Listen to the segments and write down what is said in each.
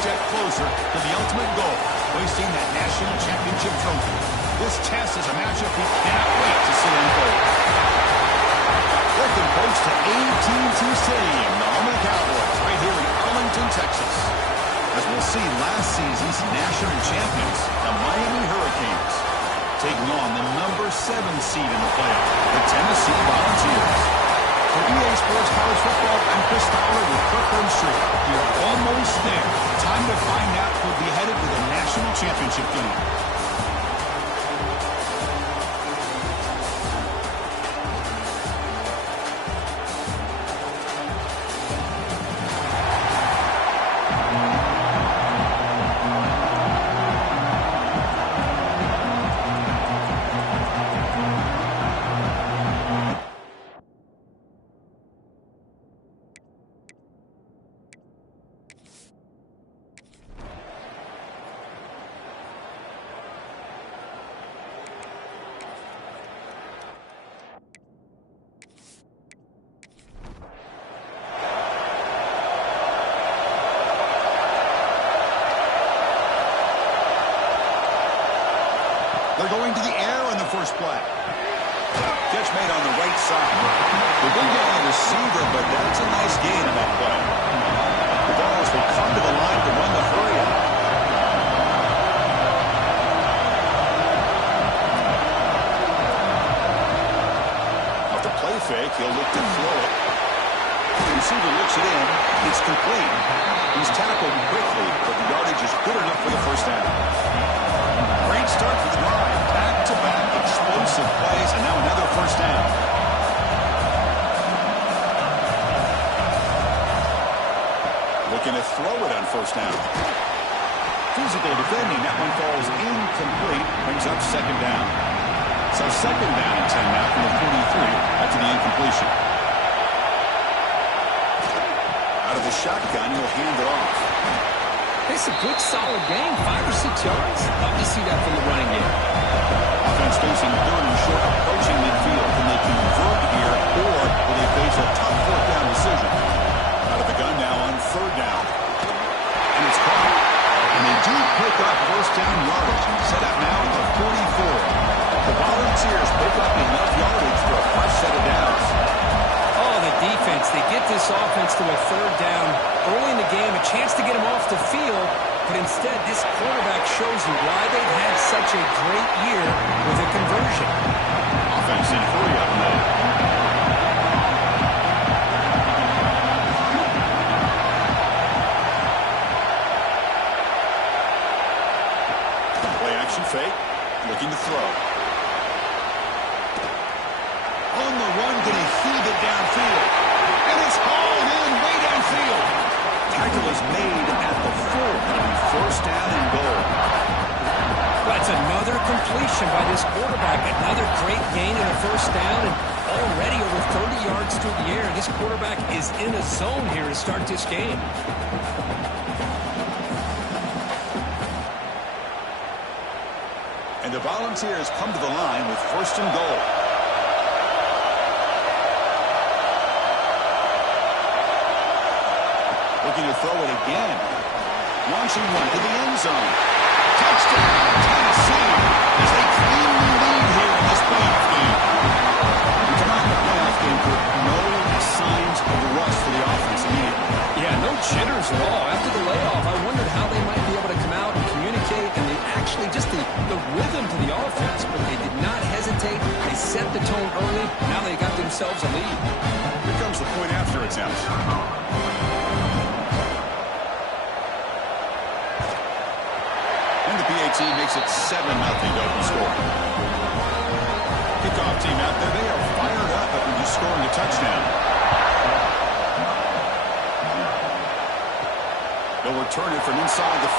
step closer to the ultimate goal, hoisting that national championship trophy. This test is a matchup we cannot wait to see unfold. Welcome, folks, to AT&T Stadium, the home of the Cowboys, right here in Arlington, Texas. As we'll see last season's national champions, the Miami Hurricanes, taking on the number 7 seed in the playoff, the Tennessee Volunteers. For EA Sports College Football, I'm Chris Fowler with Kirk Herbstreit. We are almost there. Time to find out who'll be headed to the national championship game. They're going to the air on the first play. Catch made on the right side. We've been getting a receiver, but that's a nice gain on that play. The Balls will come to the line to run the hurry up. Off the play fake, he'll look to throw it. The receiver looks it in. It's complete. He's tackled quickly, but the yardage is good enough for the first down. Great start for the drive. Back-to-back explosive plays, and now another first down. Looking to throw it on first down. Physical defending. That one falls incomplete. Brings up second down. So second down and 10 now from the 43 after the incompletion. Out of the shotgun, he'll hand it off. It's a good, solid game. 5 or 6 yards. Love to see that from the running game. Offense facing third and short, approaching midfield. Can they convert here, or will they face a tough fourth down decision? Out of the gun now on third down. And it's caught. And they do pick up first down yardage. Set up now at the 44. The Volunteers pick up enough yardage for a fresh set of downs. Oh, the defense. They get this offense to a third down early in the game, a chance to get him off the field, but instead this quarterback shows you why they've had such a great year with a conversion. Offense in hurry-up mode. Play action fake, looking to throw. On the run, going to heave it downfield. And it's hauled in way downfield. Tackle is made at the 4, first down and goal. That's another completion by this quarterback. Another great gain in a first down, and already over 30 yards through the air. This quarterback is in a zone here to start this game. And the Volunteers come to the line with first and goal. Looking to throw it again. Launching one to the end zone. Touchdown, Tennessee, as they cleanly lead here in this playoff game. We come out in the playoff game with no signs of rust for the offense immediately. Yeah, no jitters at all. After the layoff, I wondered how they might be able to come out and communicate, and they actually just the rhythm to the offense, but they did not hesitate. They set the tone early. Now they got themselves a lead. Here comes the point after attempt. PAT makes it 7-0 open score. Kickoff team out there, they are fired up after just scoring a touchdown. They'll return it from inside the 5.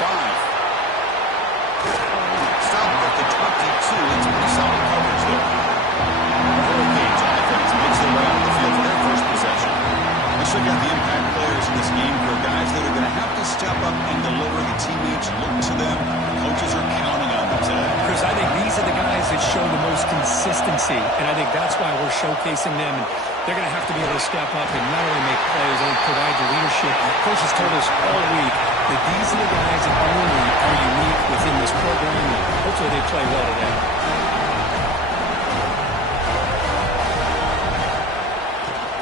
Stop at the 22. It's pretty solid coverage there. The Hurricanes offense makes their way out of the field for their first possession. They should got the impact players in this game for guys that are going to have to step up and deliver. The teammates look to them. Coaches are counting on them today. Chris, I think these are the guys that show the most consistency, and I think that's why we're showcasing them. And they're going to have to be able to step up and not only make plays, but provide the leadership. Coach has told us all week that these are the guys that only are unique within this program, and hopefully they play well today.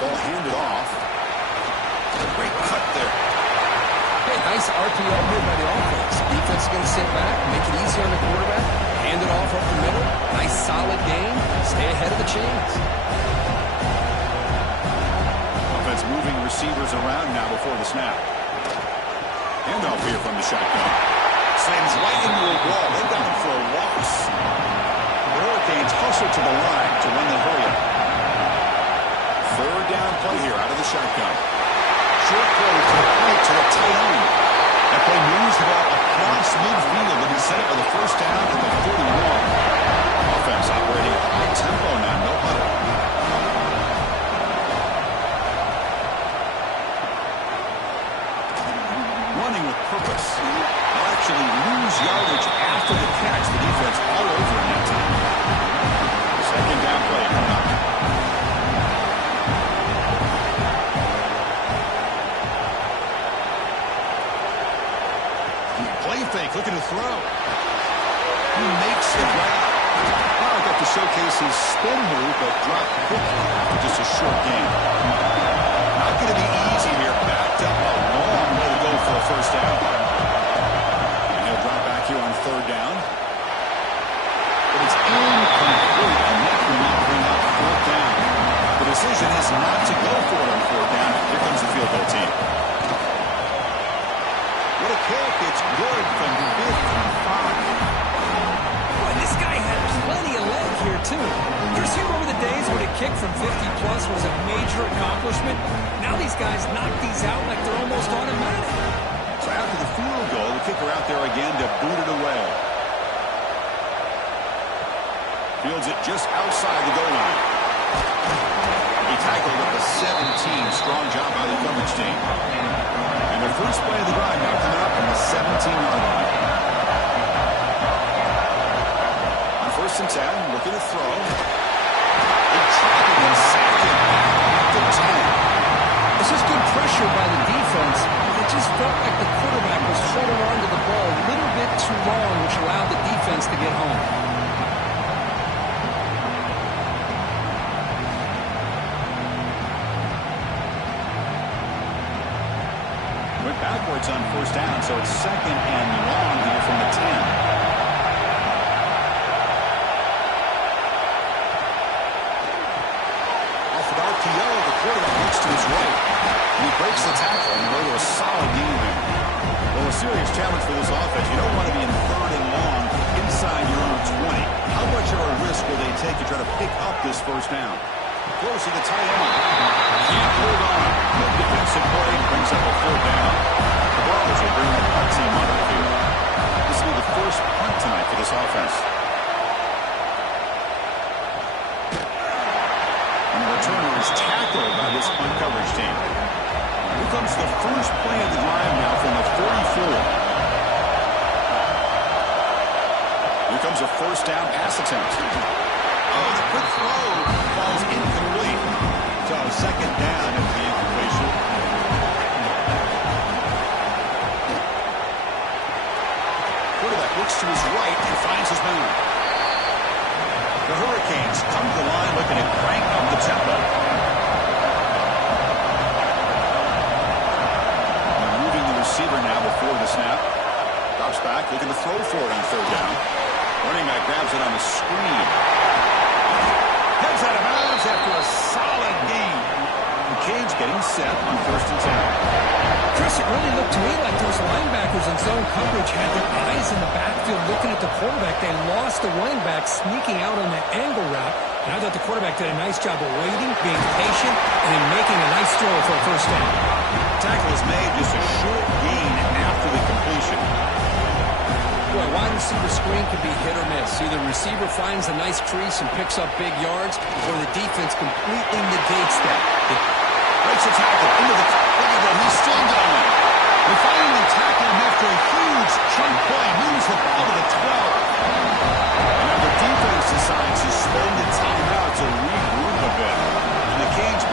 Ball handed off. Great cut there. Hey, nice RPO made by the offense. Defense is going to sit back, make it easy on the quarterback, hand it off up the middle. Nice solid game. Stay ahead of the chains. Offense moving receivers around now before the snap. Handoff here from the shotgun. Slams right into a wall. They've got him for a loss. The Hurricanes hustle to the line to run the hurry up. Third down play here out of the shotgun. Short play to the right to the tight end. That play moves the ball across midfield, but he set it for the first down at the 41. Offense operating at high tempo now, no huddle. Running with purpose. They'll actually lose yardage after the catch. The defense all over in that time. Second down play coming up. Play fake, looking to throw. He makes the grab. Now got to showcase his spin move, but dropped quickly after just a short game. Not going to be easy here. Backed up a long way to go for a first down. And he'll drop back here on third down. But it's incomplete, and that will not bring up fourth down. The decision is not to go for it on fourth down. Here comes the field goal team. What a kick. It's good from 55. Boy, this guy had plenty of leg here, too. Chris, you remember the days when a kick from 50-plus was a major accomplishment? Now these guys knock these out like they're almost automatic. So after the field goal, the kicker out there again to boot it away. Fields it just outside the goal line. He tackled at the 17. Strong job by the coverage team. And their first play of the drive now coming up from the 17-yard line. On first and 10, looking to throw. They track him and sack him at the 10. This is good pressure by the defense. It just felt like the quarterback was holding on to the ball a little bit too long, which allowed the defense to get home. Went backwards on first down, so it's second and long here from the 10. RPO, the quarterback looks to his right. And he breaks the tackle on the way to a solid game there. Well, a serious challenge for this offense. You don't want to be in third and long inside your own 20. How much of a risk will they take to try to pick up this first down? Close to the tight end. Can't hold on. Good defensive play brings up a fourth down. The Browns will bring the punt team onto the field. This will be the first punt tonight for this offense. Returner is tackled by this punt coverage team. Here comes the first play of the drive now from the 44. Here comes a first down pass attempt. Oh, the quick throw falls incomplete. So second down at the incompletion. Quarterback looks to his right and finds his man. The Hurricanes come to the line looking to crank up the tempo. And moving the receiver now before the snap. Drops back, looking to throw for it on third down. Running back grabs it on the screen. Heads out of bounds after a solid game. The Canes getting set on first and 10. Chris, it really looked to me like those linebackers in zone coverage had their eyes in the backfield looking at the quarterback. They lost the running back sneaking out on that angle route. And I thought the quarterback did a nice job of waiting, being patient, and then making a nice throw for a first down. Tackle is made just a short gain after the completion. Boy, wide receiver screen can be hit or miss. Either receiver finds a nice crease and picks up big yards, or the defense completely negates that. Breaks the tackle into the but he's still going. They finally tackle him after a huge chunk play. Moves the ball to the 12. And now the defense decides to spend the timeout to regroup a bit. And the Canes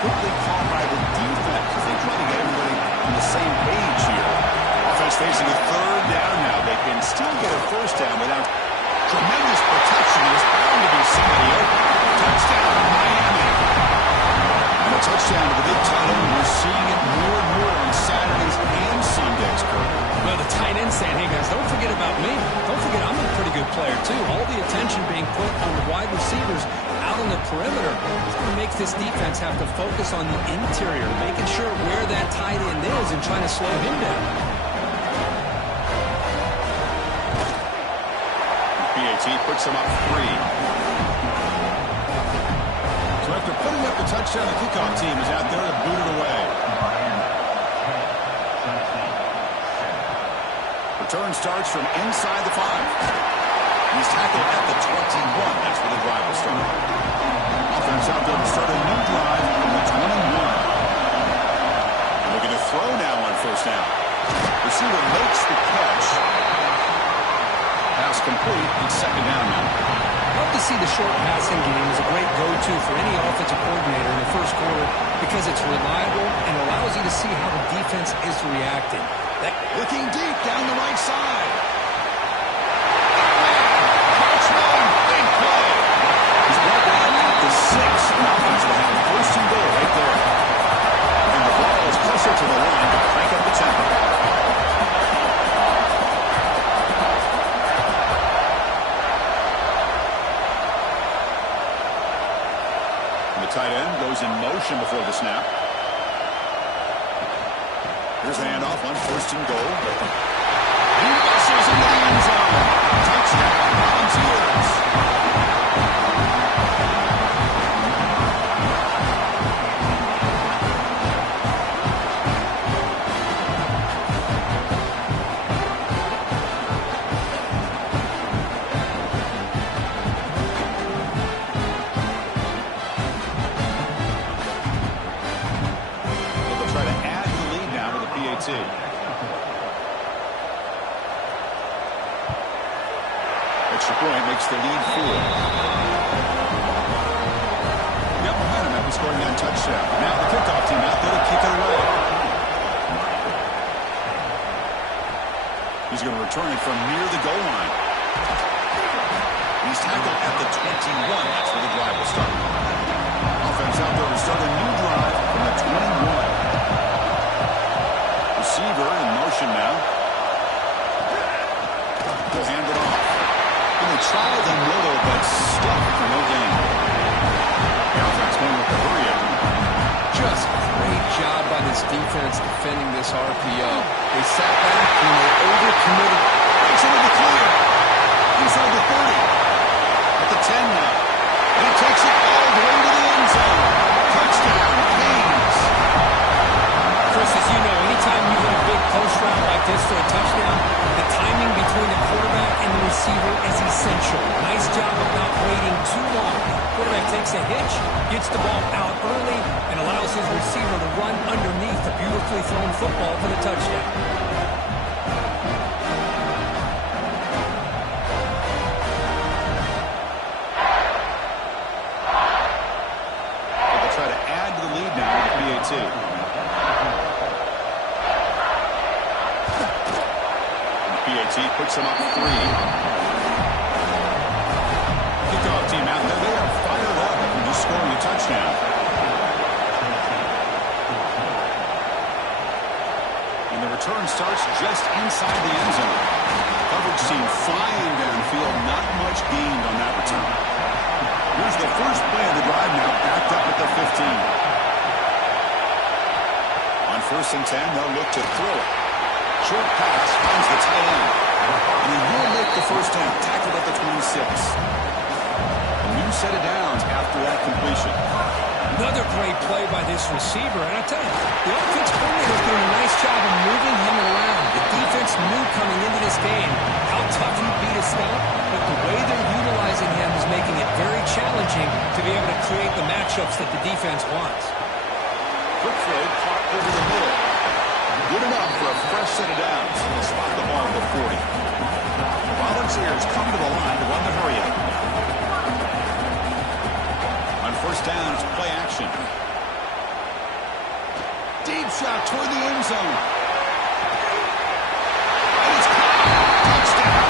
quickly caught by the defense as they try to get everybody on the same page here. Offense facing a third down now. They can still get a first down without tremendous protection. There's bound to be somebody open. Touchdown, Miami. And a touchdown to the big tight end. We're seeing it more and more on Saturdays and Sundays, Kurt. Well, the tight end saying, hey, guys, don't forget about me. Don't forget I'm a pretty good player, too. All the attention being put on the wide receivers out on the perimeter. It's going to make this defense have to focus on the interior, making sure where that tight end is and trying to slow him down. PAT puts him up 3. So after putting up the touchdown, the kickoff team is out there to boot it away. Return starts from inside the 5. He's tackled at the 21. That's where the drive will start. Offense out there to start a new drive from the 21. Looking to throw now on first down. Receiver makes the catch. Pass complete. It's second down now. Love to see the short passing game as a great go-to for any offensive coordinator in the first quarter because it's reliable and allows you to see how the defense is reacting. Looking deep down the right side. Touchdown, big play. He's brought down at the 6. And offense will have first and goal right there. And the ball is closer to the line to crank up the tempo. The tight end goes in motion before the snap. Here's the handoff on first and goal. He muscles in the end zone. Touchdown, Volunteers. They'll try to add the lead now to the PAT. Extra point makes the lead 4. Got momentum after scoring that touchdown. Now the kickoff team out there to kick it away. He's going to return it from near the goal line. He's tackled at the 21. That's where the drive will start. Offense out there to start a new drive from the 21. Receiver in motion now. He'll hand it off. And they tried the middle, but stuck for no gain. The offense going with the hurry up. Just great job by this defense defending this RPO. They sat back and they overcommitted. Breaks into the clear. Inside the 30. At the 10 now. And he takes it all the way to the end zone. Touchdown, Canes. Chris, as you know, anytime you hit a big post route like this for a touchdown, the timing between the quarterback and the receiver is essential. Nice job of not waiting too long. Quarterback takes a hitch, gets the ball out early, and allows his receiver to run underneath the beautifully thrown football for the touchdown. They'll try to add to the lead now with the PAT. PAT puts them up 3. Kickoff team out there. They are fired up after just scoring a touchdown. And the return starts just inside the end zone. Coverage team flying downfield. Not much gained on that return. Here's the first play of the drive now. Backed up at the 15. On first and 10, they'll look to throw it. Short pass finds the tight end. And he will make the first down. Tackled at the 26. A new set of downs after that completion. Another great play by this receiver. And I tell you, the offense coordinator is doing a nice job of moving him around. The defense knew coming into this game how tough he'd be to stop, but the way they're utilizing him is making it very challenging to be able to create the matchups that the defense wants. Quick throw caught over the middle. Good enough for a fresh set of downs. They'll spot the ball at the 40. Volunteers come to the line to run the hurry up. On first down, it's play action. shot toward the end zone. And it's caught. Touchdown.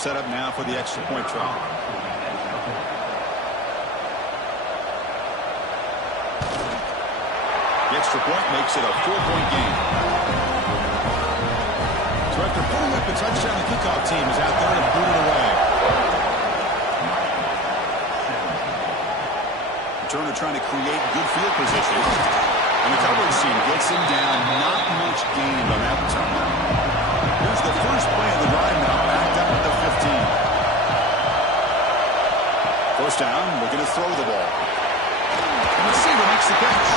Set up now for the extra point try. The extra point makes it a 4-point game. So after pulling up the touchdown, the kickoff team is out there to boot it away. Turner trying to create good field position. And the coverage team gets him down. Not much gained on that return. Here's the first play of the drive now. Back down at the 15. First down, looking to throw the ball. And the receiver makes the catch.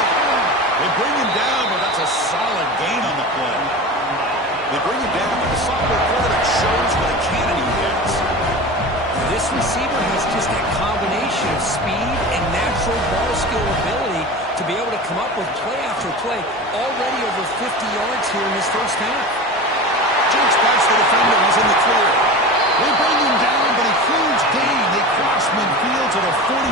They bring him down, but that's a solid gain on the play. They bring him down, but the sophomore quarterback shows what a cannon he has. This receiver has just that combination of speed and natural ball skill ability to be able to come up with play after play. Already over 50 yards here in this first half. Jinx past the defender. He's in the clear. They bring him down, but a huge gain. They cross midfield to the 49.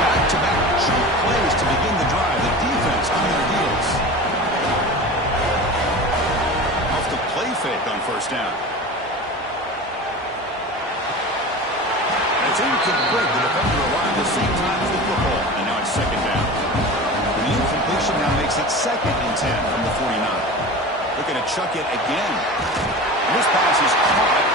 Back-to-back cheap plays to begin the drive. The defense on their heels. Off the play fake on first down. And it's incomplete. The defender arrived the same time as the football. And now it's second down. The incompletion now makes it 2nd and 10 from the 49. Looking to chuck it again. And this pass is caught.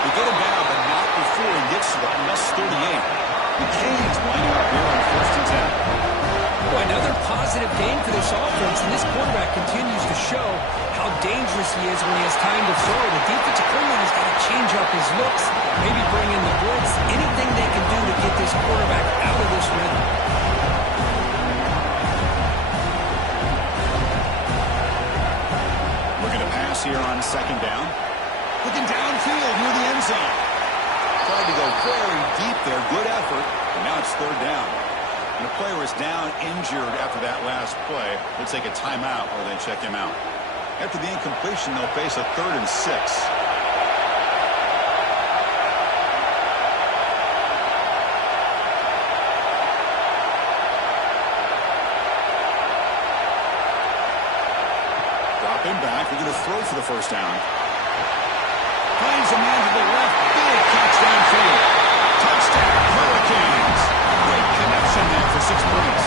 They get him down, but not before he gets to the plus 38. The Canes lining up here on 1st and 10. Well, another positive gain for this offense, and this quarterback continues to show how dangerous he is when he has time to throw. The defensive coordinator's got to change up his looks, maybe bring in the blitz, anything they can do to get this quarterback out of this rhythm. Here on second down. Looking downfield near the end zone. Tried to go very deep there. Good effort. And now it's 3rd down. And the player is down injured after that last play. They'll take a timeout or they check him out. After the incompletion, they'll face a 3rd and 6. Him back. We're going to throw for the first down. Plays a man to the left. Big catch downfield. Touchdown, Hurricanes. Great connection there for 6 points.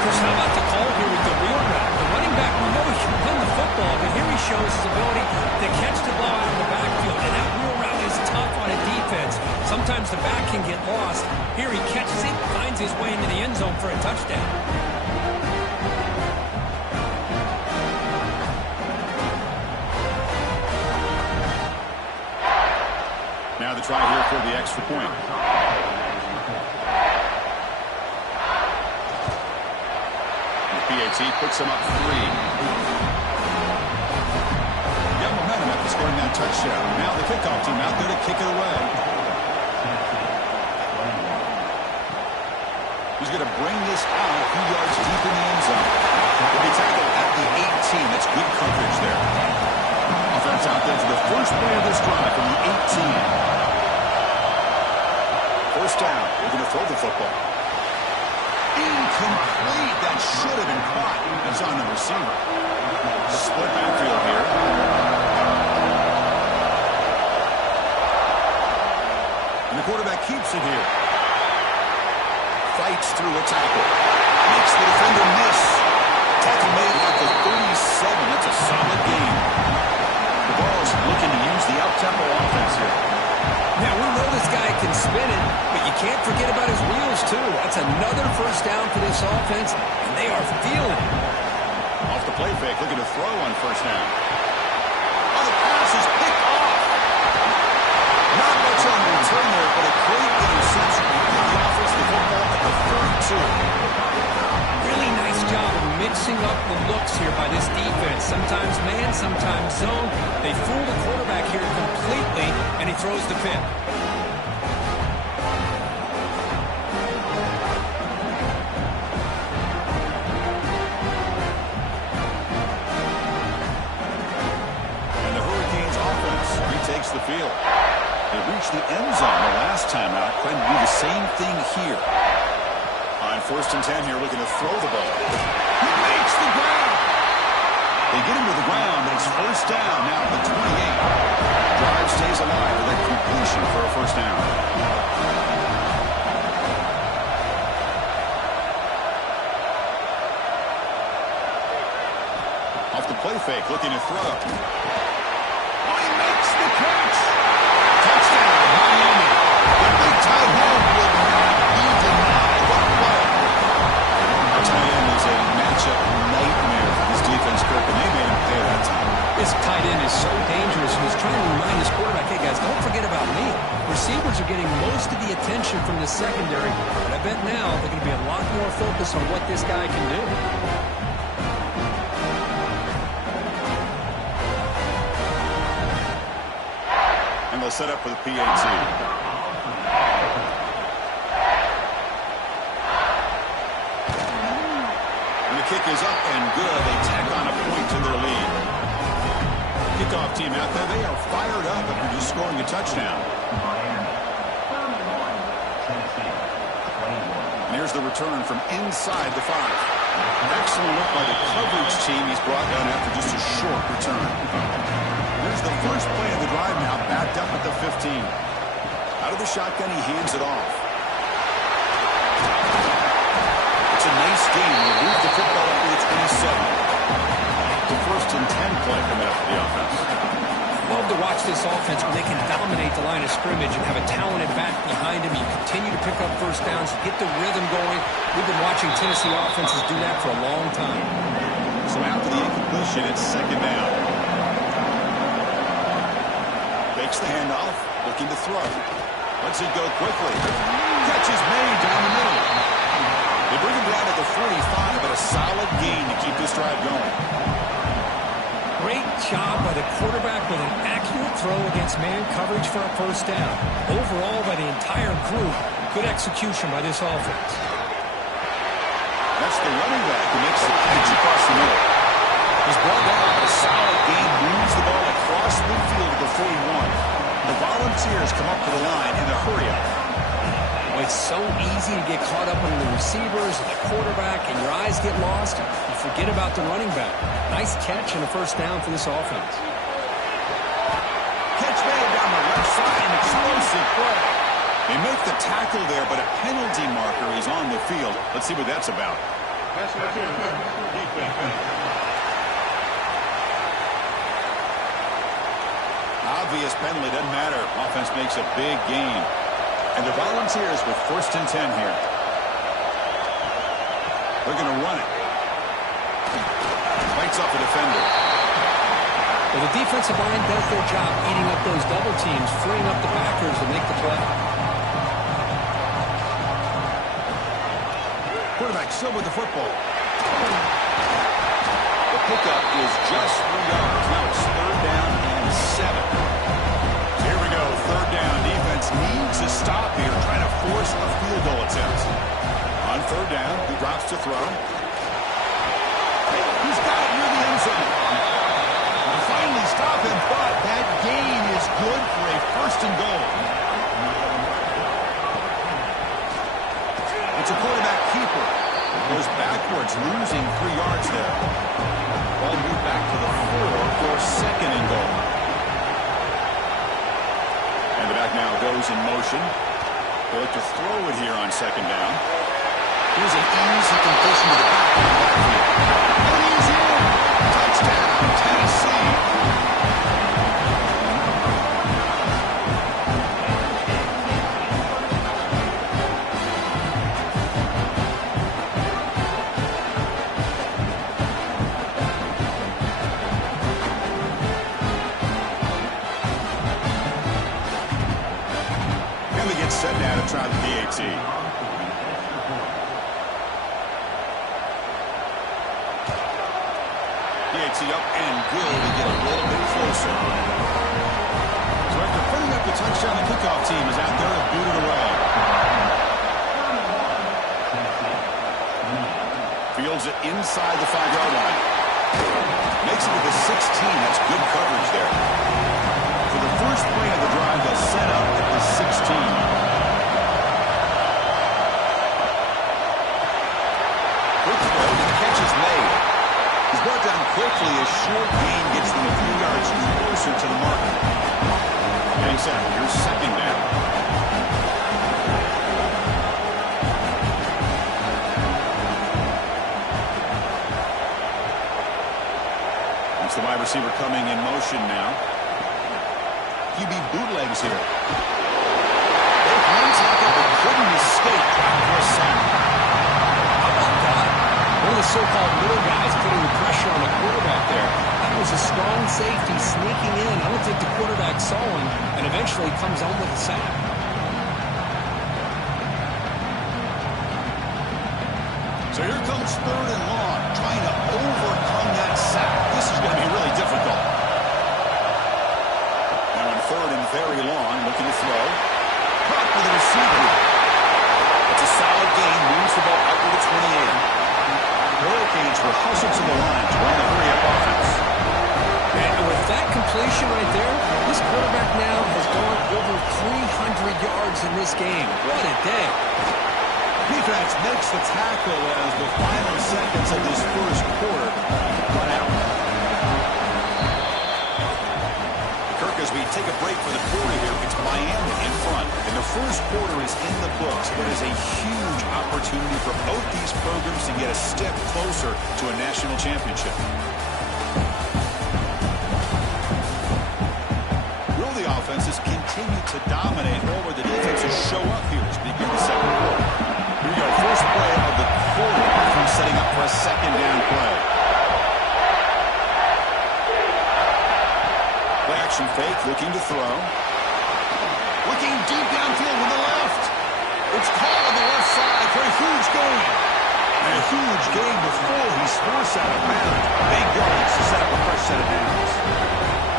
Chris, how about the call here with the wheel route? The running back, we know he can run the football, but here he shows his ability to catch the ball out of the backfield. And that wheel route is tough on a defense. Sometimes the back can get lost. Here he catches it, finds his way into the end zone for a touchdown. Now the try here for the extra point. The PAT puts him up 3. Got momentum after scoring that touchdown. Now the kickoff team out there to kick it away. He's going to bring this out a few yards deep in the end zone. He'll be tackled at the 18. That's good coverage there. Offense out there for the first play of this drive from the 18. First down. We're going to throw the football. Incomplete. That should have been caught. It's on the receiver. Split backfield here. And the quarterback keeps it here. Fights through a tackle. Makes the defender miss. Tackle made at the 37. That's a solid gain. The Vols looking to use the up-tempo offense here. Now, we know this guy can spin it, but you can't forget about his wheels, too. That's another first down for this offense, and they are feeling it. Off the play fake, looking to throw on first down. Oh, the pass is picked off. Not much on the return there, but a great interception. The offense, the football at the 32. Really nice job of mixing up the looks here by this defense. defense. Sometimes man, sometimes zone. They fool the quarterback here completely, and he throws the pick. And the Hurricanes offense retakes the field. They reached the end zone the last time out. Trying to do the same thing here. On 1st and 10 here, looking to throw the ball. He makes the ground. They get him to the ground, but it's 1st down now at the 28. Drive stays alive with that completion for a 1st down. Off the play fake, looking to throw. Oh, he makes the catch. Touchdown, Miami. The big tight end will not be denied the play. Our tight end is a matchup nightmare for this defense, Kirk, and they made him pay that time. This tight end is so dangerous. He was trying to remind his quarterback, hey, guys, don't forget about me. Receivers are getting most of the attention from the secondary, but I bet now they're going to be a lot more focused on what this guy can do. And they'll set up for the PAT. And the kick is up and good. They tack on a point to their lead. Kickoff team out there, they are fired up after just scoring a touchdown. And here's the return from inside the 5. Excellent work by the coverage team. He's brought down after just a short return. Here's the first play of the drive now, backed up at the 15. Out of the shotgun, he hands it off. It's a nice game. They move the football up to the 27. The 1st and 10 play coming up for the offense. Love to watch this offense when they can dominate the line of scrimmage and have a talented back behind him. You continue to pick up 1st downs, get the rhythm going. We've been watching Tennessee offenses do that for a long time. So after the incompletion, it's 2nd down. Fakes the handoff, looking to throw. Lets it go quickly. Catch is made down the middle. They bring him down to the 45, but a solid gain to keep this drive going. Great job by the quarterback with an accurate throw against man coverage for a 1st down. Overall, by the entire group, good execution by this offense. That's the running back who makes the catch across the middle. He's brought down, but a solid gain moves the ball across midfield to the 41. The Volunteers come up to the line in a hurry-up. Well, it's so easy to get caught up on the receivers and the quarterback, and your eyes get lost. You forget about the running back. Nice catch and a 1st down for this offense. Catch made down the left side, an explosive play. They make the tackle there, but a penalty marker is on the field. Let's see what that's about. Obvious penalty, doesn't matter. Offense makes a big gain. And the Volunteers with 1st and 10 here. They're going to run it. Fights off a defender. Well, the defensive line does their job eating up those double teams, freeing up the backers to make the play. Quarterback still with the football. The pickup is just 3 yards. Now it's 3rd down and 7. Here we go, 3rd down. Defense needs to stop here, trying to force a field goal attempt. On 3rd down, he drops to throw. He's got it near the end zone. We'll finally stop him, but that gain is good for a 1st and goal. It's a quarterback keeper. Goes backwards, losing 3 yards there. Ball moved back to the 4 for 2nd and goal. And the back now goes in motion. They look to throw it here on 2nd down. Here's an easy completion to the back of the backfield. And he's in. Touchdown, Tennessee. And they get set now to try the PAT. PAT up And good to get a little bit closer. So after putting up the touchdown, the kickoff team is out there to boot it away. Fields it inside the 5-yard line. Makes it to the 16. That's good coverage there. For the first play of the drive, they'll set up at the 16. Quick throw, the catch is made. He's brought down quickly. A short gain gets them a few yards closer to the mark. Getting set. Here's second down. It's the wide receiver coming in motion now. QB bootlegs here. Both men tackle, but couldn't escape for a sack. How about that? One of the so-called little guys putting the pressure on the quarterback there. That was a strong safety sneaking in. I don't think the quarterback saw him, and eventually comes home with a sack. So here comes 3rd and long, trying to overcome that sack. This is going to be really difficult. Now on 3rd and very long, looking to throw. Caught with the receiver. It's a solid gain, moves the ball out to the 28. Hurricanes will hustle to the line to run the hurry-up offense. And with that completion right there, this quarterback now has gone over 300 yards in this game. What a day. Defense makes the tackle as the final seconds of this first quarter run out. Kirk, as we take a break for the quarter here, it's Miami in front. And the first quarter is in the books, but is a huge opportunity for both these programs to get a step closer to a national championship. Will the offenses continue to dominate, or will the defenses show up here as we begin the second quarter? Here we go, first play of the quarter. Offense setting up for a second down play. Play action fake, looking to throw. Looking deep downfield with the left. It's caught on the left side for a huge gain. And a huge gain before he's forced out of bounds. Big yards to set up a fresh set of downs.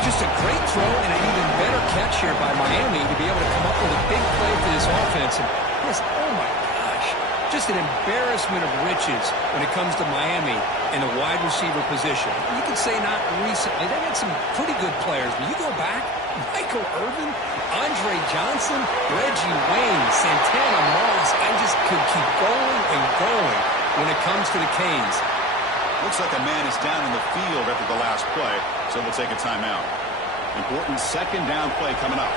Just a great throw and an even better catch here by Miami to be able to come up with a big play for this offense. And yes, oh my gosh, just an embarrassment of riches when it comes to Miami in the wide receiver position. You could say not recently. They've had some pretty good players, but you go back, Michael Irvin, Andre Johnson, Reggie Wayne, Santana Moss. I just could keep going and going when it comes to the Canes. Looks like a man is down in the field after the last play, so they'll take a timeout. Important second down play coming up.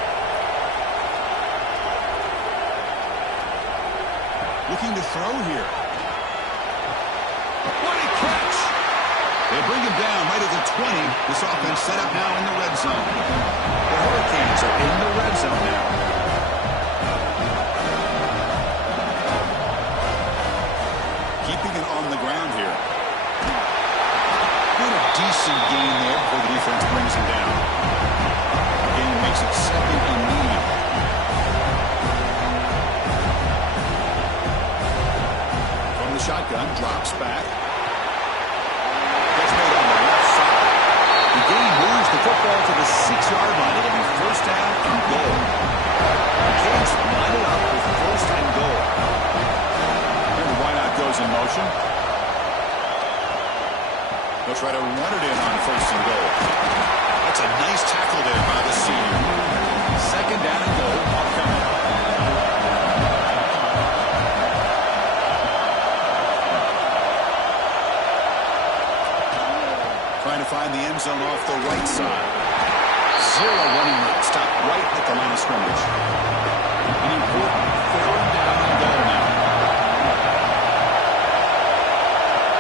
Looking to throw here. What a catch! They bring him down right at the 20. This offense set up now in the red zone. The Hurricanes are in the red zone now. Keeping it on the ground here. Good, a decent gain there before the defense brings him down. The gain makes it second and medium. From the shotgun, drops back. Gets made on the left side. The gain moves the football to the 6-yard line. It'll be first down and goal. The Canes line it up with first and goal. And the wideout goes in motion. They'll try to run it in on first and goal. That's a nice tackle there by the senior. Second down and goal. Upcoming. Trying to find the end zone off the right side. Zero running room. Stop right at the line of scrimmage. An important third down and goal now.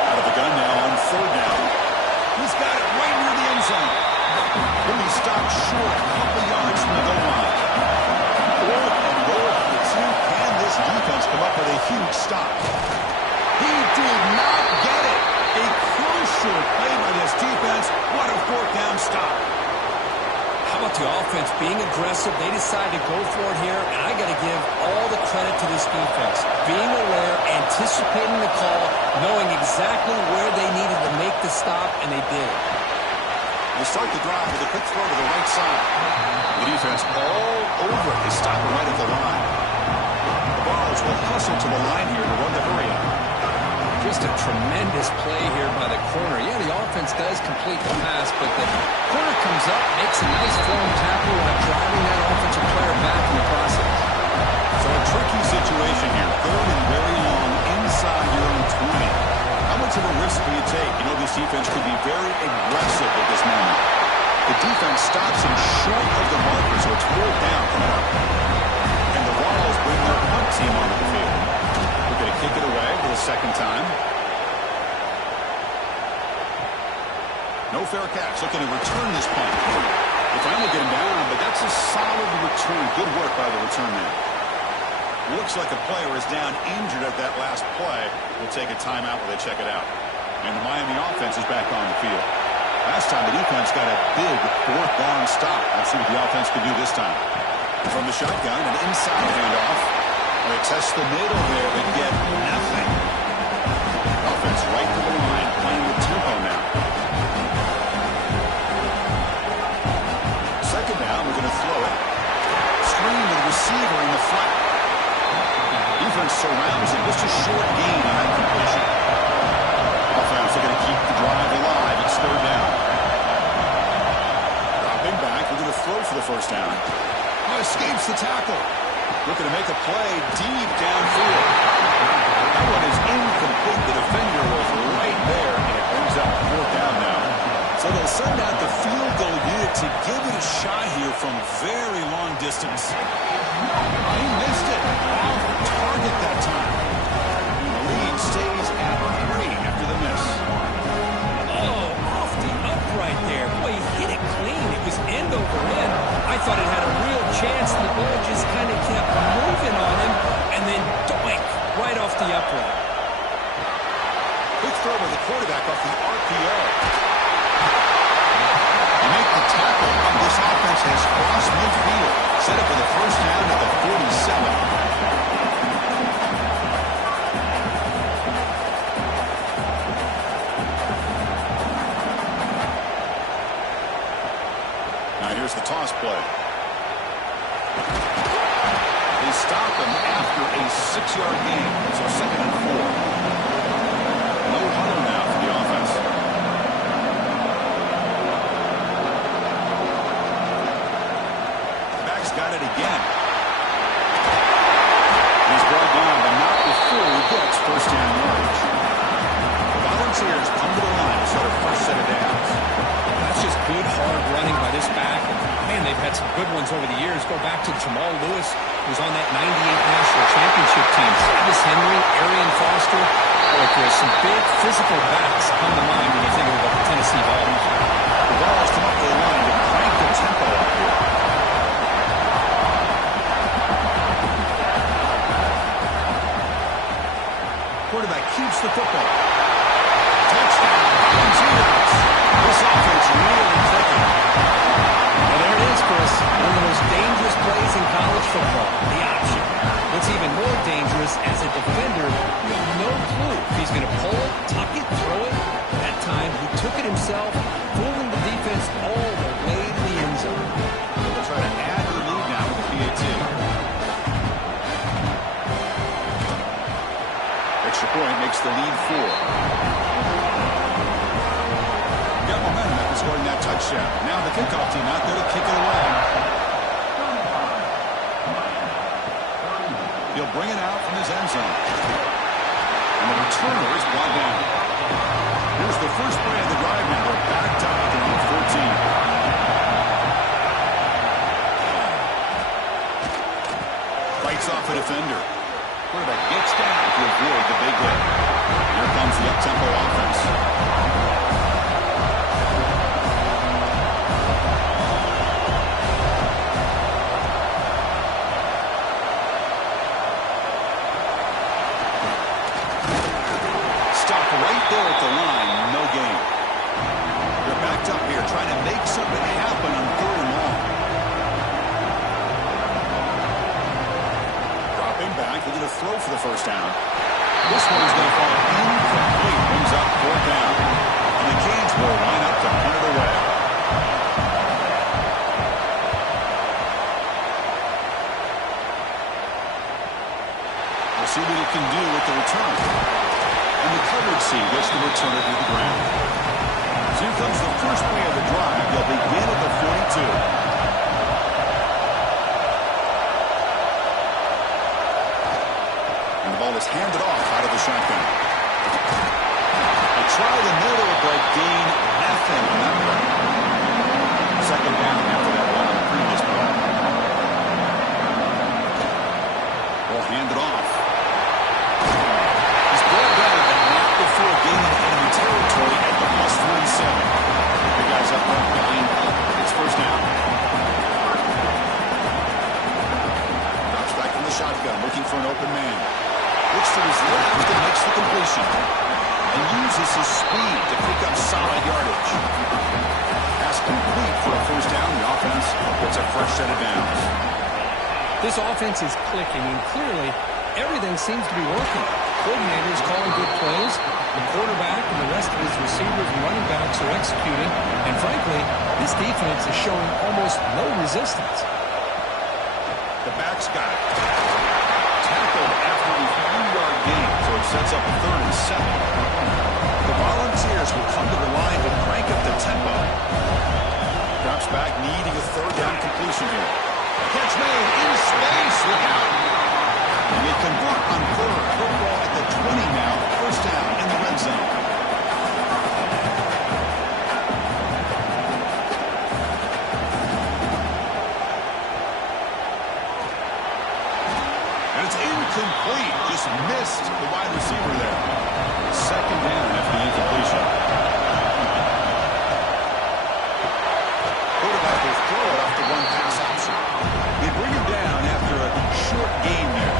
Out of the gun now on third down. He's got it right near the end zone. He'll be stopped short, a couple yards from the goal line. Fourth and goal for the two. Can this defense come up with a huge stop? He did not get it. A crucial play by this defense. What a fourth down stop. How about the offense being aggressive? They decide to go for it here, and I got to give all the credit to this defense. Being aware, anticipating the call, knowing exactly where they needed to make the stop, and they did. They start the drive with a quick throw to the right side. The defense all over it. They stop right at the line. The Vols will hustle to the line here to run the hurry up. Just a tremendous play here by the corner. Yeah, the offense does complete the pass, but the corner comes up, makes a nice form tackle while driving that offensive player back in the process. So a tricky situation here. Third and very long inside your own 20. How much of a risk do you take? You know, this defense could be very aggressive at this moment. The defense stops him short of the marker, so it's 4th down coming up. And the Vols bring their punt team onto the field. They're going to kick it away for the second time. No fair catch. Looking to return this punt. They finally get him down, but that's a solid return. Good work by the return man. Looks like a player is down injured at that last play. We'll take a timeout while they check it out. And the Miami offense is back on the field. Last time the defense got a big 4th down stop. Let's see what the offense can do this time. From the shotgun, an inside handoff. They test the middle there, but get nothing. Offense right to the line, playing with tempo now. Second down, we're going to throw it. Screen with the receiver in the flat. Defense surrounds him. Just a short gain on that completion. Offense are going to keep the drive alive. It's 3rd down. Dropping back. We're going to throw for the first down. Oh, escapes the tackle. Looking to make a play deep downfield. That one is incomplete. The defender was right there, and it brings up 4th down now. So they'll send out the field goal unit to give it a shot here from very long distance. He missed it. Off target that time. The lead stays at 3 after the miss. Oh, off the upright there. Boy, he hit it clean. It was end over end. I thought it had a real chance, and the ball just kind of kept moving on him, and then doink, right off the upright. Quick throw by the quarterback off the RPO. Make the tackle. This offense has crossed midfield. Set up for the first down at the 47. Now here's the toss play. They stop him after a 6-yard gain. So 2nd and 4. No huddle now for the offense. Got it again. He's brought down, but not before he gets first down yardage. The Volunteers come to the line to start a first set of downs. That's just good, hard running by this back. Man, they've had some good ones over the years. Go back to Jamal Lewis, who's on that 98 National Championship team. Travis Henry, Arian Foster. Boy, there's some big physical backs come to mind when you think about the Tennessee Vols. The Vols come up to the line to crank the tempo up here. Quarterback keeps the football. Touchdown. Volunteers. This offense really clicking. Well, there it is, Chris. One of the most dangerous plays in college football. The option. What's even more dangerous, as a defender, you have no clue if he's going to pull it, tuck it, throw it. That time, he took it himself, fooling the defense all the way to the end zone. They'll try to add to the lead now with the PAT. Extra point makes the lead 4. Got momentum after scoring that touchdown. Now the kickoff team out there to kick it away. He'll bring it out from his end zone. And the returner is brought down. Here's the first play of the drive now. They're backed up at around 14. Fights off a defender. Quarterback gets down to avoid the big hit. Here comes the up-tempo offense. Stop right there at the line. No gain. They're backed up here trying to make something happen on 3rd and long. Back, they're going to throw for the first down. This one is going to fall incomplete. Brings up 4th down. And the Canes will line up to punt it away. Tennessee gets the returner to the ground. So here comes the first play of the drive. They'll begin at the 42. And the ball is handed off out of the shotgun. They try the middle, but Dean, nothing on that play. Second down after that one on the previous play. Ball handed off. He's brought down, but not before gaining enemy territory at the +47. The guys up front behind. It's first down. Drops back from the shotgun, looking for an open man. Looks to his left and makes the completion. And uses his speed to pick up solid yardage. Pass complete for a first down. The offense gets a fresh set of downs. This offense is clicking, and clearly everything seems to be working. Coordinators calling good plays. The quarterback and the rest of his receivers and running backs are executing. And frankly, this defense is showing almost no resistance. The back's got it. Tackled after the 3-yard gain, so it sets up a 3rd and 7. The Volunteers will come to the line to crank up the tempo. Drops back, needing a 3rd down completion here. Catch made in space. Look out. And they convert on 3rd. Football at the 20 now. First down in the red zone. And it's incomplete. Just missed the wide receiver there. Second down after the incompletion. Quarterback will throw it off the one pass option. They bring him down after a short game there.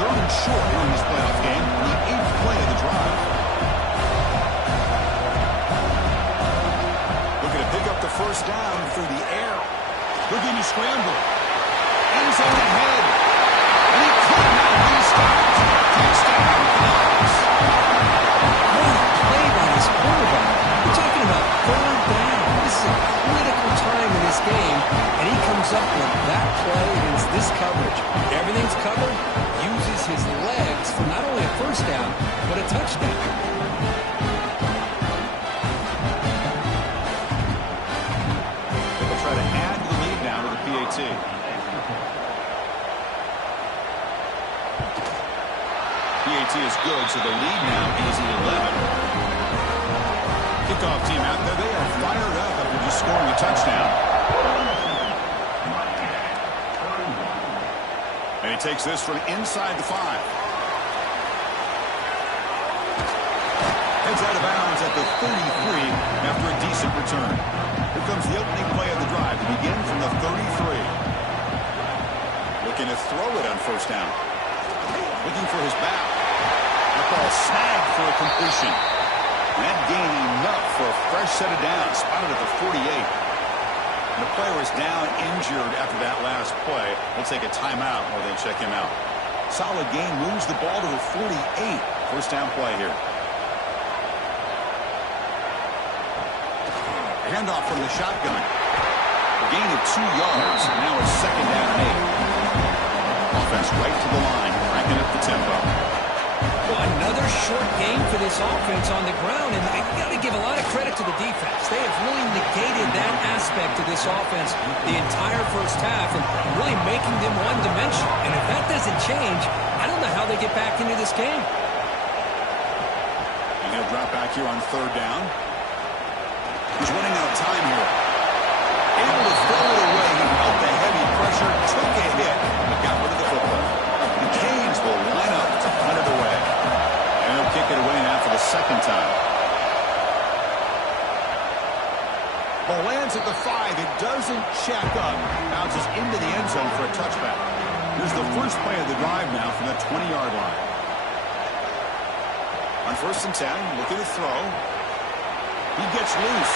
3rd and short in this playoff game. The 8th play of the drive. Looking to pick up the first down through the air. Looking to scramble. Ends on the head. And he could not be stopped. Touchdown, Cowboys. What a play by his quarterback. We're talking about 3rd down. This is a critical time in this game, and he comes up with that play against this coverage. Everything's covered, uses his legs for not only a first down, but a touchdown. They'll try to add to the lead now with the PAT. PAT is good, so the lead now is 11. Kickoff team out there. They are fired up after just scoring a touchdown. And he takes this from inside the 5. Heads out of bounds at the 33 after a decent return. Here comes the opening play of the drive to begin from the 33. Looking to throw it on first down. Looking for his back. That ball snagged for a completion. And that gain enough for a fresh set of downs. Spotted at the 48. And the player is down injured after that last play. We'll take a timeout while they check him out. Solid gain, moves the ball to the 48. First down play here. Handoff from the shotgun. A gain of 2 yards. Now it's second down and 8. Offense right to the line, cranking up the tempo. Well, another short game for this offense on the ground, and I got to give a lot of credit to the defense. They have really negated that aspect of this offense the entire first half and really making them one-dimensional. And if that doesn't change, I don't know how they get back into this game. And he'll drop back here on 3rd down. He's running out of time here. Able to throw it away. He felt the heavy pressure, took a hit, but got rid of the football. The Canes will line up to punt it away. And he'll kick it away now for the 2nd time. Ball lands at the 5. It doesn't check up. Bounces into the end zone for a touchback. Here's the first play of the drive now from the 20-yard line. On 1st and 10, looking to throw. He gets loose.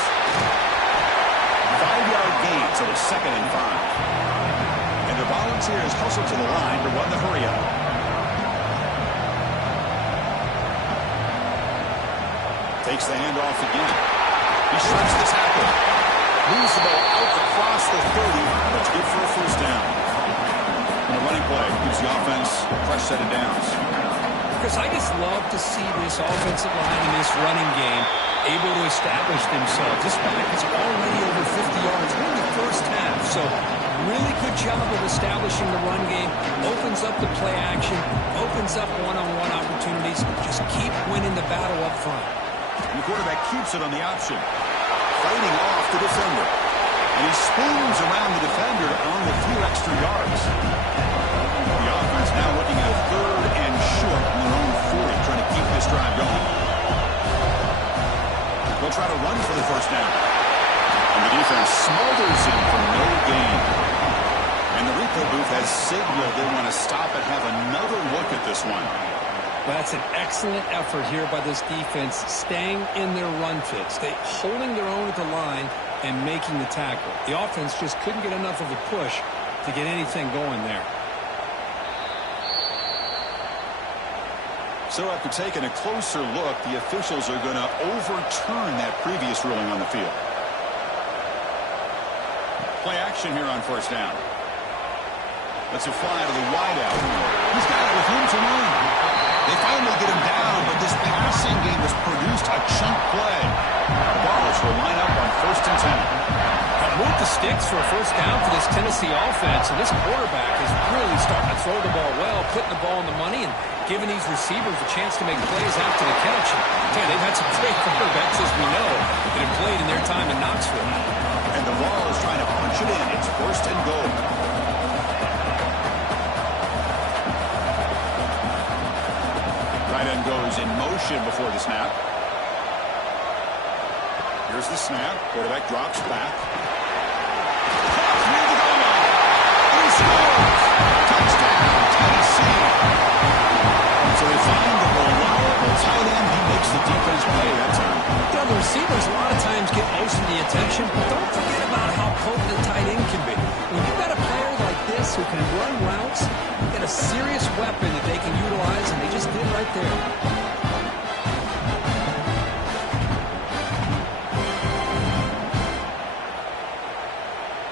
5-yard gain, so it's 2nd and 5. And the Volunteers hustle to the line to run the hurry-up. Takes the handoff again. He shreds the tackle. Moves the ball out across the 30. That's good for a first down. And a running play gives the offense a fresh set of downs. Chris, I just love love to see this offensive line in this running game able to establish themselves. This back is already over 50 yards in the first half, so really good job of establishing the run game. Opens up the play action, opens up one-on-one opportunities. Just keep winning the battle up front. And the quarterback keeps it on the option, fighting off the defender. And he spoons around the defender to earn a few extra yards. The offense now looking at a 3rd and short in their own 40, trying to keep this drive going. They'll try to run for the first down. And the defense smothers him for no gain. And the replay booth has signaled they want to stop and have another look at this one. Well, that's an excellent effort here by this defense, staying in their run fits. They holding their own at the line and making the tackle. The offense just couldn't get enough of a push to get anything going there. So after taking a closer look, the officials are going to overturn that previous ruling on the field. Play action here on first down. Let's a fly to the wideout. He's got it with room to run. They finally get him down, but this passing game has produced a chunk play. The Balls will line up on 1st and 10. Move the sticks for a first down for this Tennessee offense, and this quarterback is really starting to throw the ball well, putting the ball in the money, and giving these receivers a chance to make plays after the catch. And they've had some great quarterbacks, as we know, that have played in their time in Knoxville. And the ball is trying to punch it in. It's 1st and goal. Tight end goes in motion before the snap. Here's the snap. Quarterback drops back. Touchdown, Tennessee. So they find the reliable tight end. He makes the defense play that time. You know, the receivers a lot of times get most of the attention, but don't forget about how potent a tight end can be. When you've got a player like this who can run routes, you've got a serious weapon that they can utilize, and they just did right there.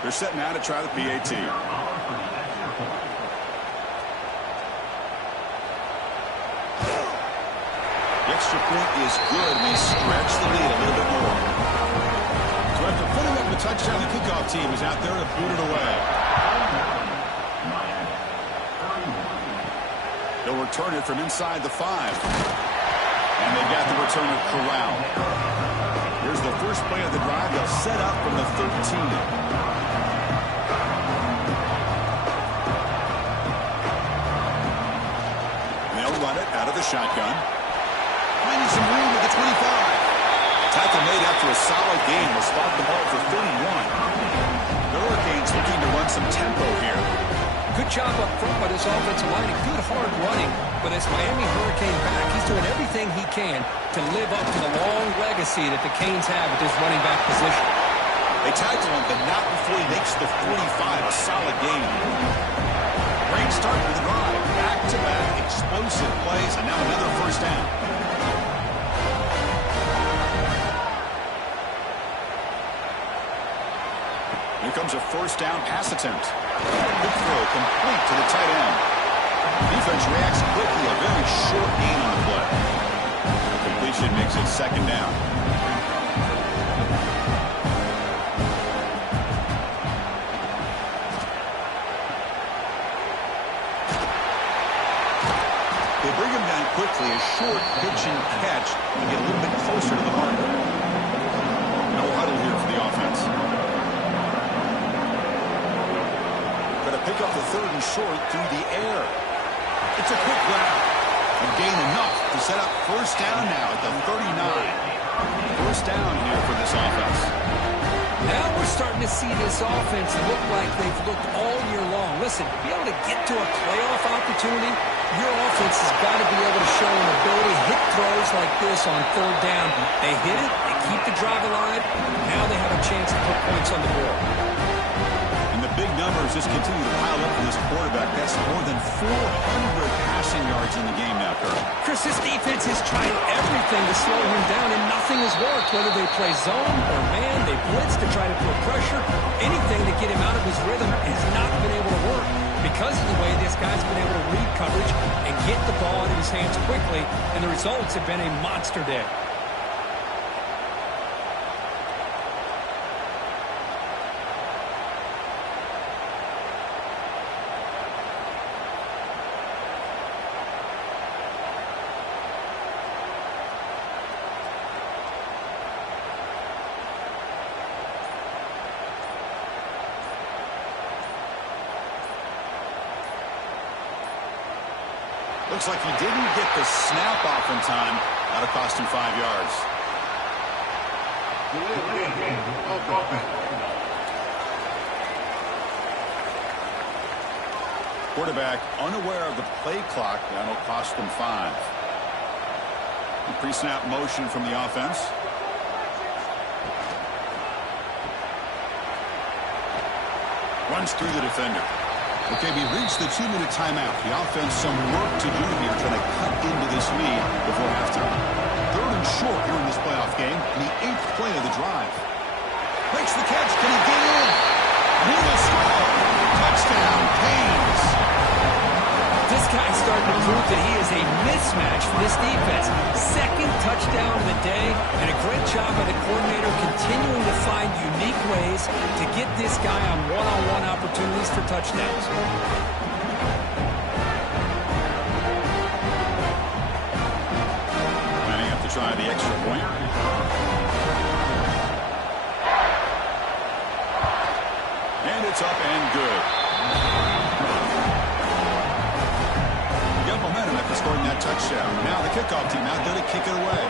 They're setting out to try the PAT. The extra point is good, and they stretch the lead a little bit more. So after putting up the touchdown, the kickoff team is out there to boot it away. They'll return it from inside the 5. And they got the returner corralled. Here's the first play of the drive. They'll set up from the 13. Run it out of the shotgun. Finding some room at the 25. Tackle made after a solid game will spot the ball for 31. The Hurricanes looking to run some tempo here. Good job up front by this offensive line and good hard running. But this Miami Hurricane back, he's doing everything he can to live up to the long legacy that the Canes have at this running back position. They tackle him, but not before he makes the 45. A solid game. Great start to the drive. Back-to-back explosive plays, and now another first down. Here comes a first down pass attempt. Good throw, complete to the tight end. Defense reacts quickly, a very short gain on the play. The completion makes it 2nd down. Bring him down quickly, a short pitch and catch to get a little bit closer to the marker. No huddle here for the offense. Going to pick up the 3rd and short through the air. It's a quick route and gain enough to set up first down now at the 39. First down here for this offense. Now we're starting to see this offense look like they've looked all year long. Listen, to be able to get to a playoff opportunity, your offense has got to be able to show an ability to hit throws like this on 3rd down. They hit it, they keep the drive alive, now they have a chance to put points on the board. And the big numbers just continue to pile up for this quarterback. That's more than 400 passing yards in the game now, Kirk. Chris, this defense has tried everything to slow him down, and nothing has worked. Whether they play zone or man, they blitz to try to put pressure. Anything to get him out of his rhythm has not been able to work because of the way this guy's been able to read coverage and get the ball into his hands quickly, and the results have been a monster day. Looks like he didn't get the snap off in time. That'll cost him 5 yards. Quarterback unaware of the play clock. That'll cost him 5. Pre-snap motion from the offense. Runs through the defender. Okay, we've reached the 2-minute timeout. The offense some work to do here, trying to cut into this lead before halftime. 3rd and short here in this playoff game, in the 8th play of the drive. Makes the catch. Can he get in? He will score. Touchdown, Canes. This guy's starting to prove that he is a mismatch for this defense. 2nd touchdown of the day, and a great job by the coordinator continuing to find unique ways to get this guy on one-on-one opportunities for touchdowns. Planning up to try the extra point. And it's up and good. Momentum after scoring that touchdown. Now the kickoff team out there to kick it away.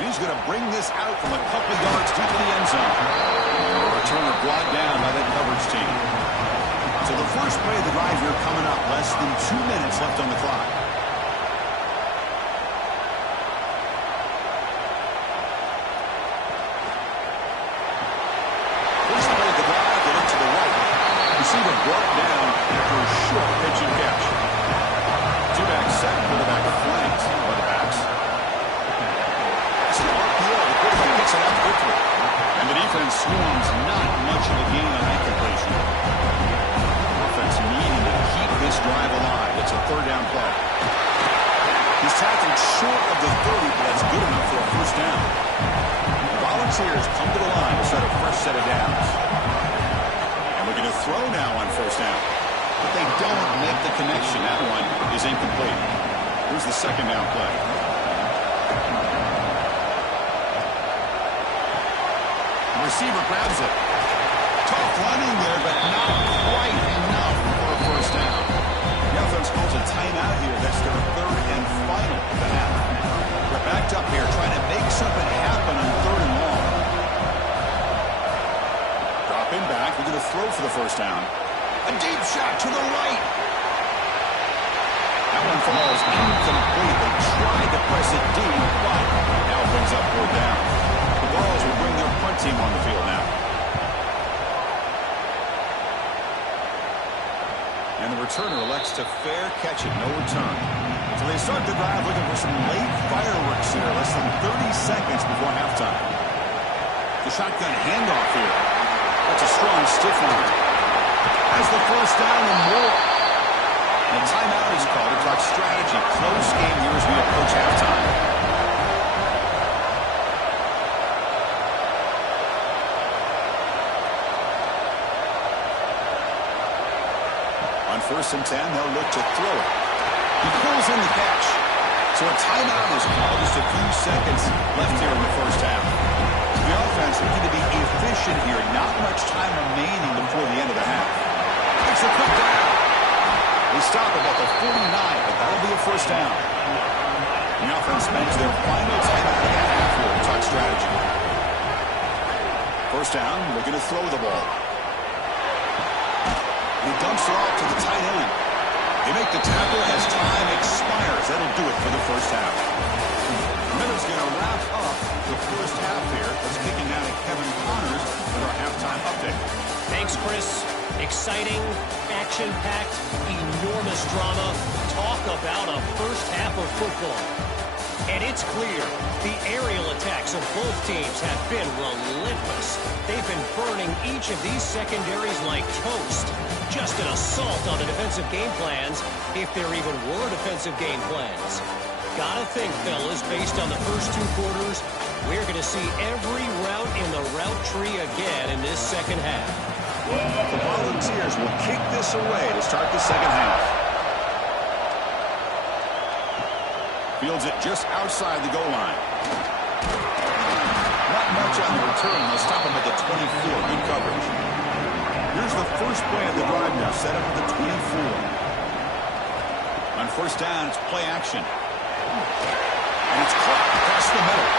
And he's going to bring this out from a couple yards deep in the end zone. A returner brought down by that coverage team. So the first play of the drive here coming up. Less than 2 minutes left on the clock. First play of the drive, they look to the right. Receiver brought down after a short pitch and catch. 2-back set, quarterback flanked by the backs. It's an RPO. The quarterback gets it out quickly. And the defense swarms not much of a gain on that completion. Offense needing to keep this drive alive. It's a 3rd down play. He's tackled short of the 30, but that's good enough for a first down. The Volunteers come to the line to set a fresh set of downs. Looking to throw now on first down. But they don't make the connection. That one is incomplete. Here's the 2nd down play. The receiver grabs it. Tough running there, but not quite enough for a first down. The offense calls a timeout here. That's their 3rd and final of the half. We're backed up here trying to make something happen on 3rd and long. Back. We're going to throw for the first down. A deep shot to the right. That one falls incomplete. They tried to press it deep, but now it brings up 4th down. The Vols will bring their punt team on the field now. And the returner elects to fair catch it. No return. So they start the drive looking for some late fireworks here. Less than 30 seconds before halftime. The shotgun handoff here. That's a strong stiff line. Has the first down and more. And a timeout is called to talk strategy. Close game here as we approach halftime. On 1st and 10, they'll look to throw it. He pulls in the catch. So a timeout is called. Just a few seconds left here in the first half. The offense looking to be efficient here. Not much time remaining before the end of the half. It's a quick down. They stop it at the 49, but that'll be a first down. The offense spends their final timeout of the half here to talk strategy. First down, looking to throw the ball. He dumps it off to the tight end. They make the tackle as time expires. That'll do it for the first half. Miller's going to wrap up the first half here. Let's kick it now to Kevin Connors with our halftime update. Thanks, Chris. Exciting, action-packed, enormous drama. Talk about a first half of football. And it's clear the aerial attacks of both teams have been relentless. They've been burning each of these secondaries like toast. Just an assault on the defensive game plans, if there even were defensive game plans. Gotta think, fellas, based on the first two quarters, we're going to see every route in the route tree again in this second half. The Volunteers will kick this away to start the second half. Fields it just outside the goal line. Not much on the return. They'll stop him at the 24. Good coverage. Here's the first play of the drive now, set up at the 24. On first down, it's play action. And it's caught across the middle.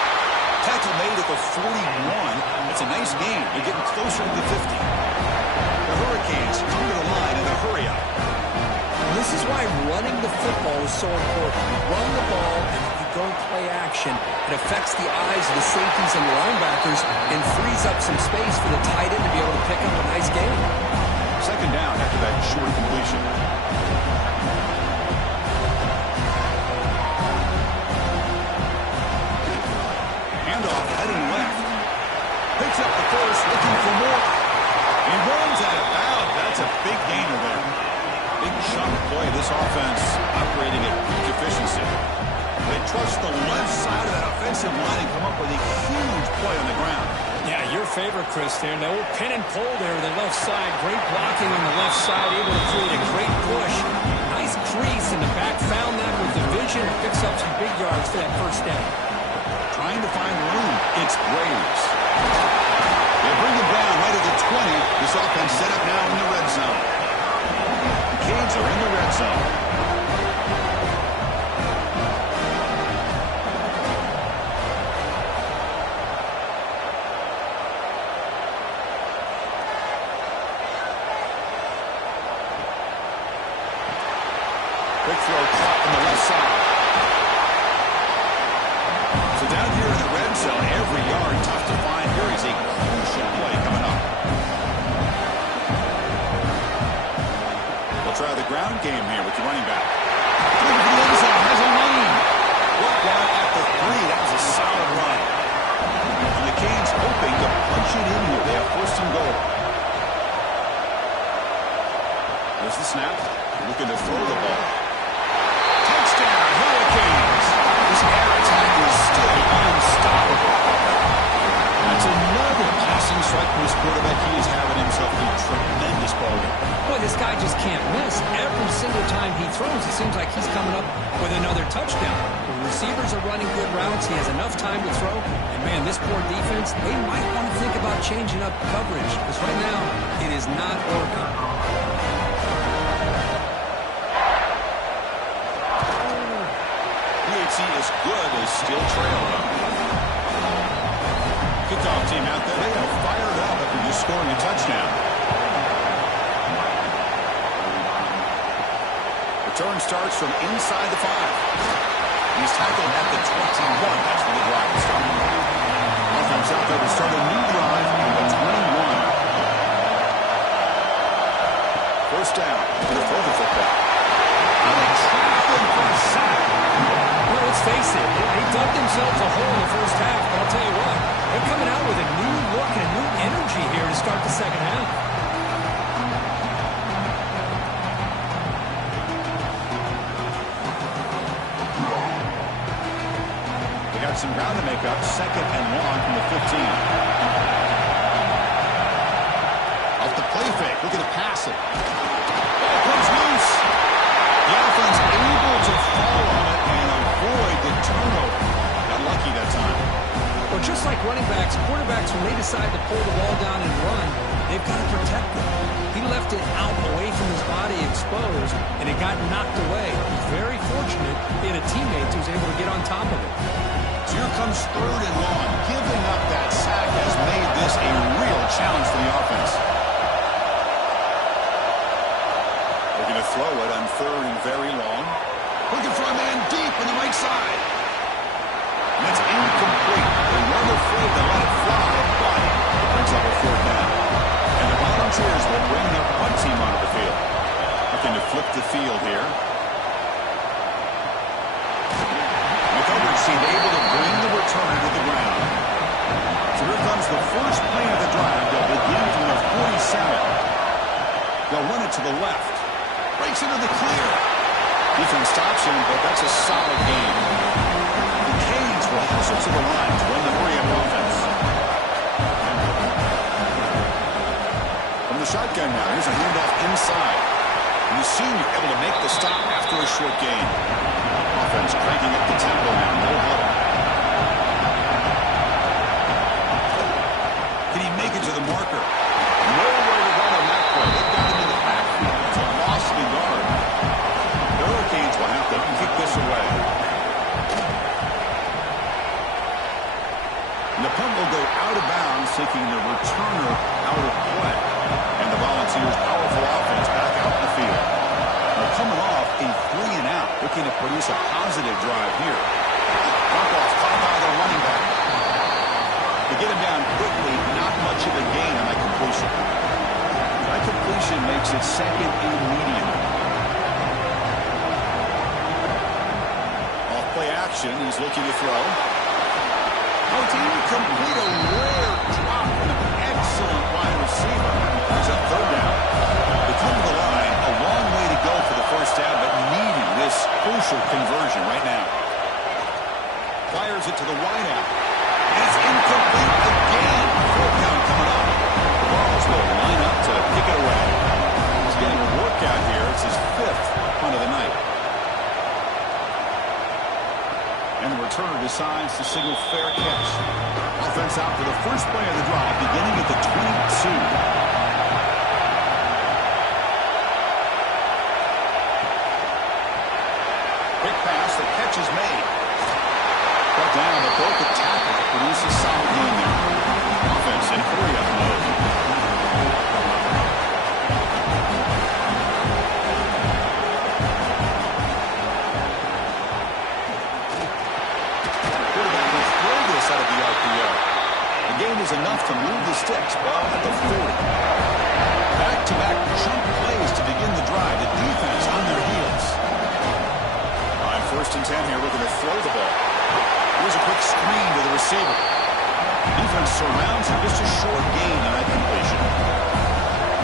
Tackle made at the 41. It's a nice gain. They're getting closer to the 50. The Hurricanes come to the line in a hurry up. This is why running the football is so important. You run the ball, and if you go play action, it affects the eyes of the safeties and the linebackers and frees up some space for the tight end to be able to pick up a nice gain. Second down after that short completion. Handoff heading left. Picks up the first, looking for more. He runs out of bounds. That's a big gainer there. Big chunk play. This offense operating at peak efficiency. They trust the left side of that offensive line and come up with a huge play on the ground. Yeah, your favorite, Chris, there. No pin and pull there on the left side. Great blocking on the left side, able to create a great push. Nice crease in the back. Found that with the vision. Picks up some big yards for that first down. Trying to find room. It's Graves. They bring him down right at the 20. This offense set up now in the red zone. The Canes are in the red zone. Quick throw caught on the left side. So down here in the red zone, every yard tough to find. Here is a crucial play coming up. We'll try the ground game here with the running back. Looking for the end zone, has a lane. Brought down at the 3. That was a solid run. And the Canes hoping to punch it in here. They have first and goal. There's the snap. Looking to throw the ball. Touchdown, Hurricanes. This air attack is still unstoppable. That's another passing strike from his quarterback. He is having himself a tremendous ball game. Boy, this guy just can't miss. Every single time he throws, it seems like he's coming up with another touchdown. The receivers are running good routes. He has enough time to throw. And, man, this poor defense, they might want to think about changing up coverage. Because right now, it is not working. Is good, they still trail. Kickoff team out there, they are fired up after just scoring a touchdown. Return starts from inside the 5. He's tackled at the 21. That's where the drive is starting. Offense out there to start a new drive on the 21. First down to the throw the football. And they trap him for a sack. Well, let's face it, they dug themselves a hole in the first half, but I'll tell you what, they're coming out with a new look and a new energy here to start the second half. They got some ground to make up, second and long from the 15. Off the play fake, looking to pass it. Ball comes loose. The offense able to fall on it and avoid the turnover. Got lucky that time. Well, just like running backs, quarterbacks, when they decide to pull the ball down and run, they've got to protect them. He left it out away from his body exposed, and it got knocked away. He's very fortunate he had a teammate who was able to get on top of it. So here comes third and long. Giving up that sack has made this a real challenge for the offense. They're going to throw it on third and very long. Looking for a man deep on the right side. And it's incomplete. They weren't afraid to let it fly, but it brings up a fourth down. And the Volunteers will bring their punt team onto the field. Looking to flip the field here. The coverage team able to bring the returner to the ground. the line to run the three-up offense. From the shotgun now, here's a handoff inside. And the senior able to make the stop after a short gain. Offense cranking up the tempo now. No huddle. Can he make it to the marker? Nowhere to run on that play. They've got him in the backfield. It's a loss of the guard. The Hurricanes will have to kick this away. And the punt will go out of bounds, taking the returner out of play. And the Volunteers' powerful offense back out in the field. They're coming off a 3-and-out, looking to produce a positive drive here. Dump off caught by the running back. To get him down quickly, not much of a gain on that completion. That completion makes it second and medium. Off play action, he's looking to throw. Team complete a rare drop from an excellent wide receiver. He's up third down. They come to the line, a long way to go for the first down, but needing this crucial conversion right now. Fires it to the wideout. And it's incomplete again. Fourth down coming up. The Vols will line up to kick it away. He's getting a workout here. It's his fifth punt of the night. And the returner decides to signal fair catch. Offense out for the first play of the drive, beginning at the 22. Quick pass, the catch is made. Cut down, but broke the tackle. Produces solid gain there. Offense in hurry-up mode. Out of the RPO. The gain is enough to move the sticks, well, at the 40. Back-to-back jump plays to begin the drive. The defense on their heels. On first and 10 here, we're going to throw the ball. Here's a quick screen to the receiver. Defense surrounds him. Just a short gain on that completion.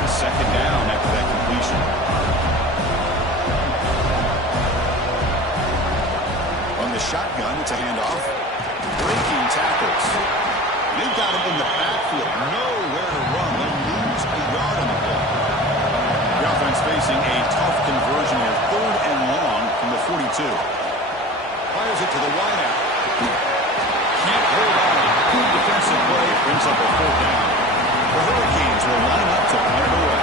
Second down after that completion. On the shotgun, it's a handoff. Breaking tackles. They've got him in the backfield. Nowhere to run. They'll lose a yard on the play. The offense facing a tough conversion here. Third and long from the 42. Fires it to the wideout. Can't hold on. Good defensive play. Brings up a fourth down. The Hurricanes will line up to punt it away.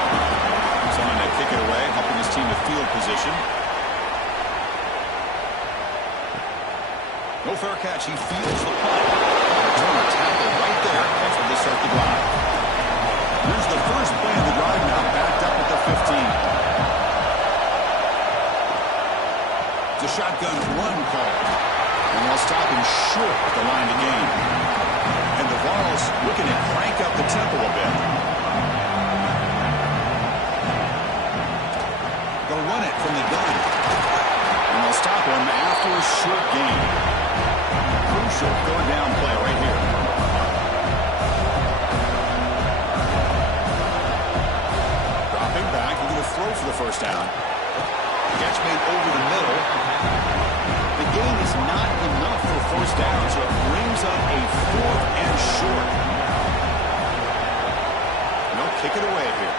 Someone to kick it away, helping his team to field position. No fair catch. He fields the punt. Return tackle right there. That's where they start the drive. Here's the first play of the drive now, backed up at the 15. It's a shotgun run call. And they'll stop him short at the line to gain. And the Vols looking to crank up the tempo a bit. They'll run it from the gun. And they'll stop him after a short gain. Crucial third down play right here. Dropping back, looking to throw for the first down. Catch made over the middle. The gain is not enough for first down, so it brings up a fourth and short. And they'll kick it away here.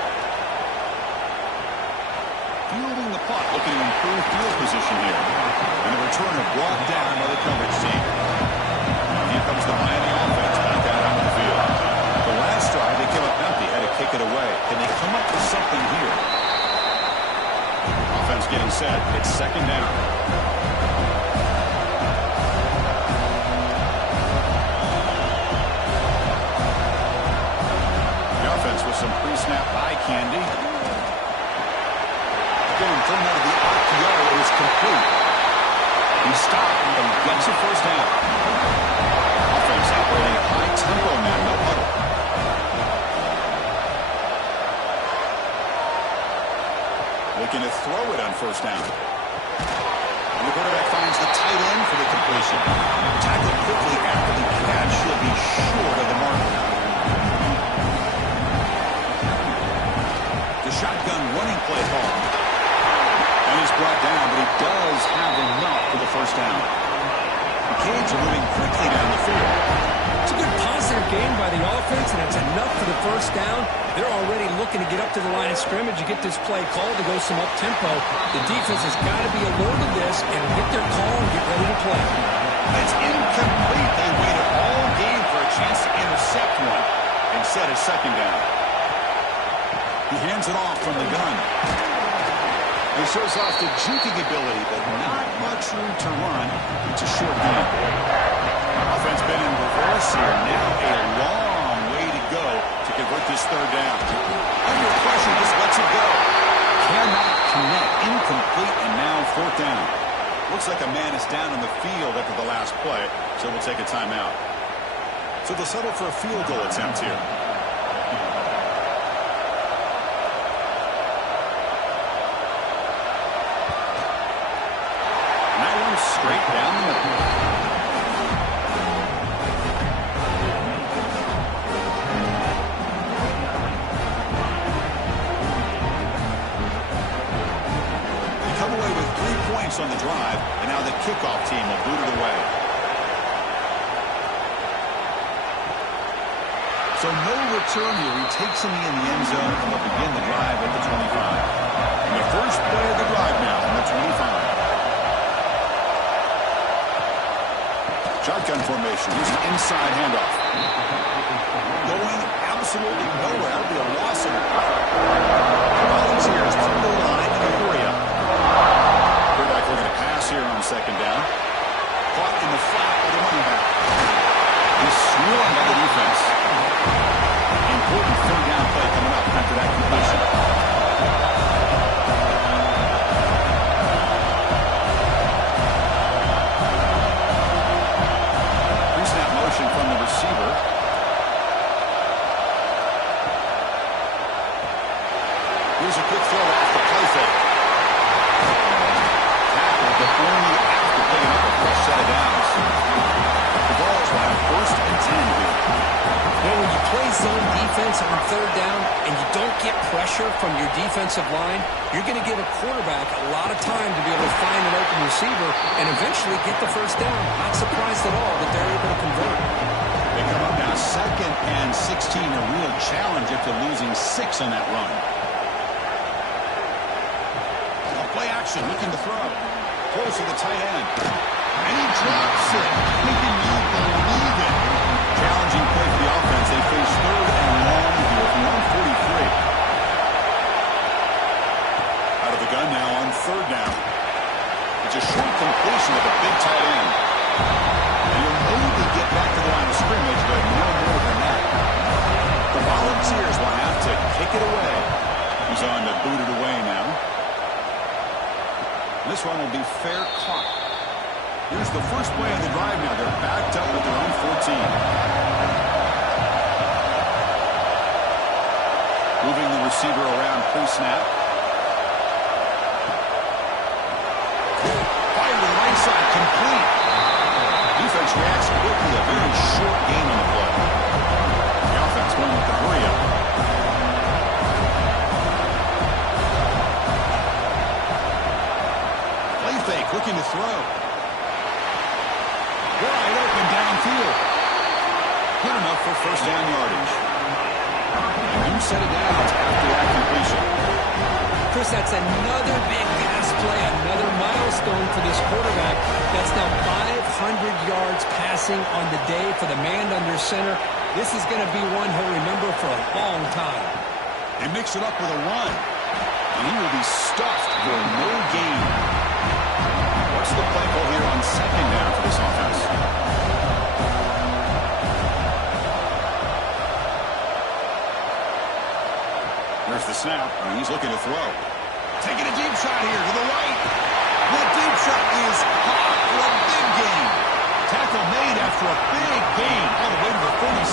Fielding the punt, looking to improve field position here. And the returner brought down by the coverage team. Here comes the Miami offense back out onto the field. The last drive, they came up empty, had to kick it away. Can they come up with something here? Offense getting set. It's second down. The offense with some pre-snap eye candy. Again, thrown out of the RPO. It was complete. He stopped and gets a first down. Offense operating at high tempo now. No huddle. Looking to throw it on first down. And the quarterback finds the tight end for the completion. Tackled quickly after the catch. He'll be short of the mark. The shotgun running play call. And he's brought down, but he does have enough for the first down. The Canes are moving quickly down the field. gained by the offense, and it's enough for the first down. They're already looking to get up to the line of scrimmage and get this play called to go some up-tempo. The defense has got to be alert to this and get their call and get ready to play. It's incomplete. They waited all game for a chance to intercept one. Instead, it's second down. He hands it off from the gun. He shows off the juking ability, but not much room to run. It's a short game. Offense been in reverse here. Now a long way to go to convert this third down. Under pressure, just lets it go. Cannot connect. Incomplete, and now fourth down. Looks like a man is down on the field after the last play, so we'll take a timeout. So they'll settle for a field goal attempt here. And that one's straight down the middle. On the drive, and now the kickoff team will boot it away. So no return here. He takes him in the end zone, and they'll begin the drive at the 25. And the first play of the drive now on the 25. Shotgun formation. Here's an inside handoff. Going absolutely nowhere. That'll be a loss of Volunteers to the line in a hurry up. We're going to pass here on second down. Caught in the flat by the running back. He's swarmed by the defense. Important third down play coming up after that completion. Pre-snap motion from the receiver. Here's a quick throw off the play fake. But only after picking up a fresh set of downs. The Vols will have first and 10 here. Well, when you play zone defense on third down and you don't get pressure from your defensive line, you're going to give a quarterback a lot of time to be able to find an open receiver and eventually get the first down. Not surprised at all that they're able to convert. They come up now second and 16, a real challenge after losing 6 on that run. Play action, looking to throw. Close to the tight end. And he drops it. Making you believe it. Challenging play for the offense. They face third and long here from 143. Out of the gun now on third down. It's a short completion of a big tight end. And you'll maybe get back to the line of scrimmage, but no more than that. The Volunteers will have to kick it away. He's on to boot it away now. This one will be fair caught. Here's the first play of the drive now. They're backed up at their own 14. Moving the receiver around pre-snap. Fire to the right side, complete. Defense reacts quickly. A very short gain on the play. The offense going with the hurry up. Fake, looking to throw. Wide open downfield. Good enough for first down yardage. And you set it down after that completion. Chris, that's another big pass play, another milestone for this quarterback. That's now 500 yards passing on the day for the man under center. This is going to be one he'll remember for a long time. They mix it up with a run. And he will be stuffed for no gain. What's the play call here on second down for this offense? There's the snap, and he's looking to throw. Taking a deep shot here to the right. The deep shot is caught for a big gain. Tackle made after a big gain all the way to the 46.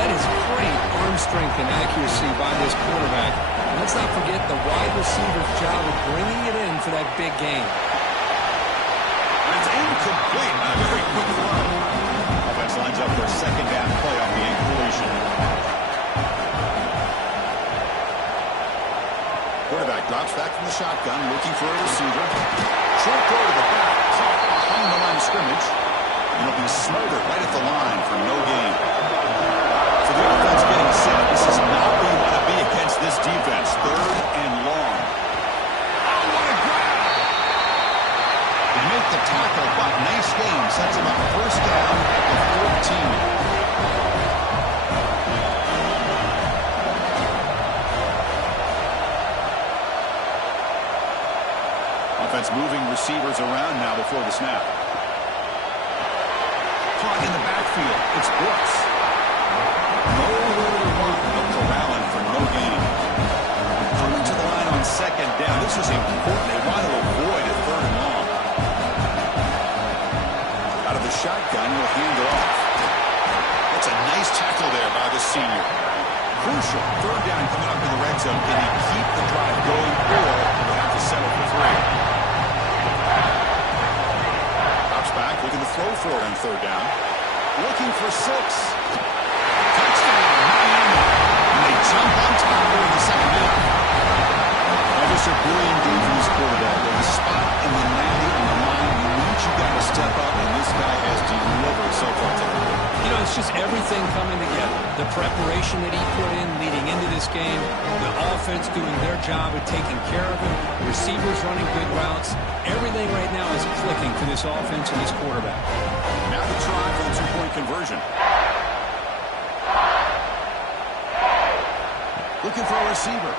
That is great arm strength and accuracy by this quarterback. Let's not forget the wide receiver's job of bringing it in for that big gain. It's incomplete. A very quick throw. Offense lines up for a second down play off the incompletion. Quarterback drops back from the shotgun, looking for a receiver. Short throw to the back, caught behind the line of scrimmage. And it'll be smothered right at the line for before the snap. Caught in the backfield. It's Brooks. Nowhere to run, but corralling for no gain. Coming to the line on second down. This is important. They want to avoid a third and long. Out of the shotgun, he'll hand it off. That's a nice tackle there by the senior. Crucial. Third down coming up in the red zone. Can he keep the drive going, or will have to settle for 3? Drops back, looking to throw for it on third down. Looking for 6. Touchdown, Miami. And they jump on top during the second half. Just a brilliant game from this quarterback. With a spot in the 90 on the line, you know you got to step up, and this guy has delivered so far today. You know, it's just everything coming together. The preparation that he put in leading into this game, the offense doing their job at taking care of him, receivers running good routes. Everything right now is clicking for this offense and this quarterback. Now the try for the two-point conversion. Looking for a receiver.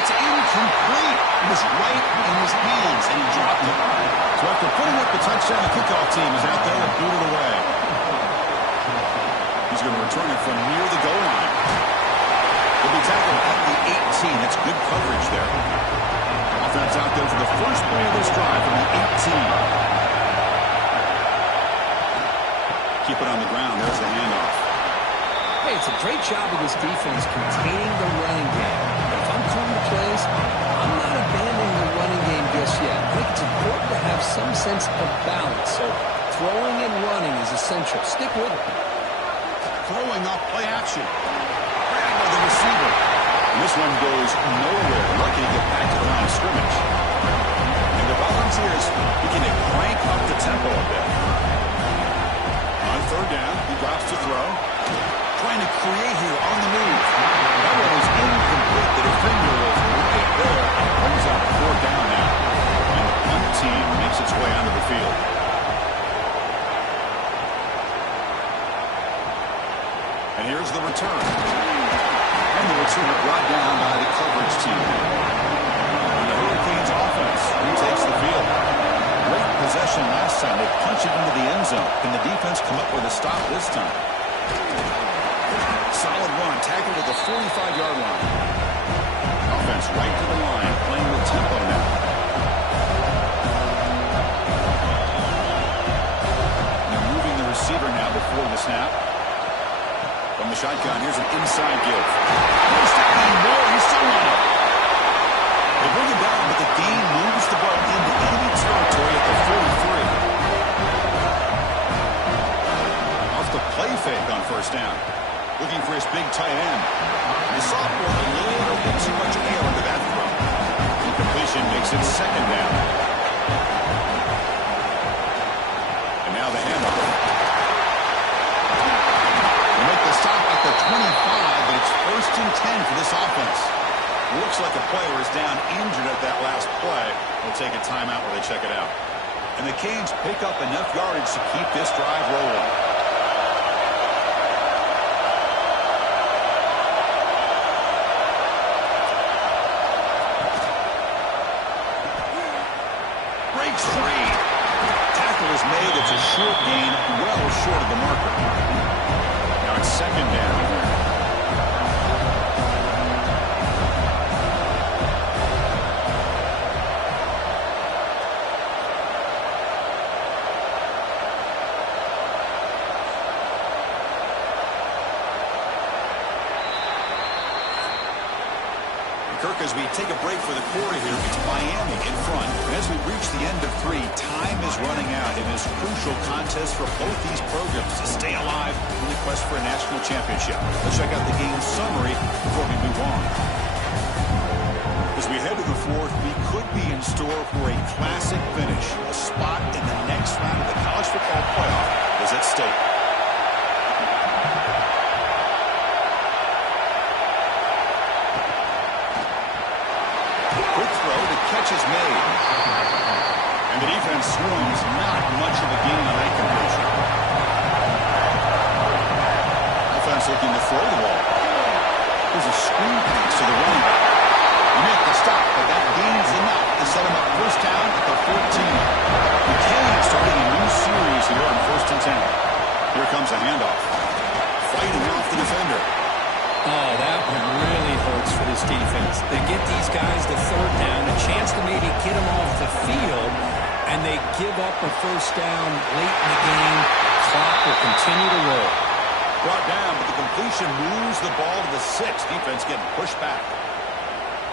It's incomplete. It was right in his hands, and he dropped it. So after putting up the touchdown, the kickoff team is out there to boot it away. He's going to return it from near the goal line. He'll be tackled at the 18. That's good coverage there. Offense out there for the first play of this drive from the 18. Keep it on the ground. There's the handoff. Hey, it's a great job of this defense containing the running game. If I'm calling the plays, I'm not abandoning the running game just yet. I think it's important to have some sense of balance. So throwing and running is essential. Stick with it. Throwing off play action. Grab by the receiver. And this one goes nowhere. Lucky to get back to the line of scrimmage. And the Volunteers begin to crank up the tempo a bit. On third down, he drops to throw. Trying to create here on the move. That one is incomplete. The defender was right there. Brings out fourth down now. And the punt team makes its way onto the field. And here's the return. And the returner brought down by the coverage team. And the Hurricanes offense retakes the field. Great possession last time. They punch it into the end zone. Can the defense come up with a stop this time? Solid run, tackled at the 45-yard line. Offense right to the line, playing with tempo now. They're moving the receiver now before the snap. From the shotgun, here's an inside give. Here's to gain more, he's still on it. They bring it down, but the gain moves the ball into enemy territory at the 43. Off the play fake on first down. Looking for his big tight end. The sophomore a little bit too much air into that throw. Incompletion makes it second down. And now the handoff. They make the stop at the 25, but it's first and 10 for this offense. Looks like a player is down injured at that last play. They'll take a timeout while they check it out. And the Canes pick up enough yardage to keep this drive rolling. Breaks free. Tackle is made. It's a short gain, well short of the marker. Now it's second down. Kirk, as we take a break for the quarter here, it's Miami in front. And as we reach the end of 3, time is running out in this crucial contest for both these programs to stay alive in the quest for a national championship. Let's check out the game summary before we move on. As we head to the 4th, we could be in store for a classic finish. A spot in the next round of the college football playoff is at stake. Quick throw, the catch is made. And the defense swarms, not much of a gain on that completion. Offense looking to throw the ball. There's a screen pass to the running back. You make the stop, but that gains enough to set him up first down at the a handoff. Fighting off the defender. Oh, that one really hurts for this defense. They get these guys to third down, a chance to maybe get them off the field, and they give up a first down late in the game. Clock will continue to roll. Brought down, but the completion moves the ball to the 6. Defense getting pushed back.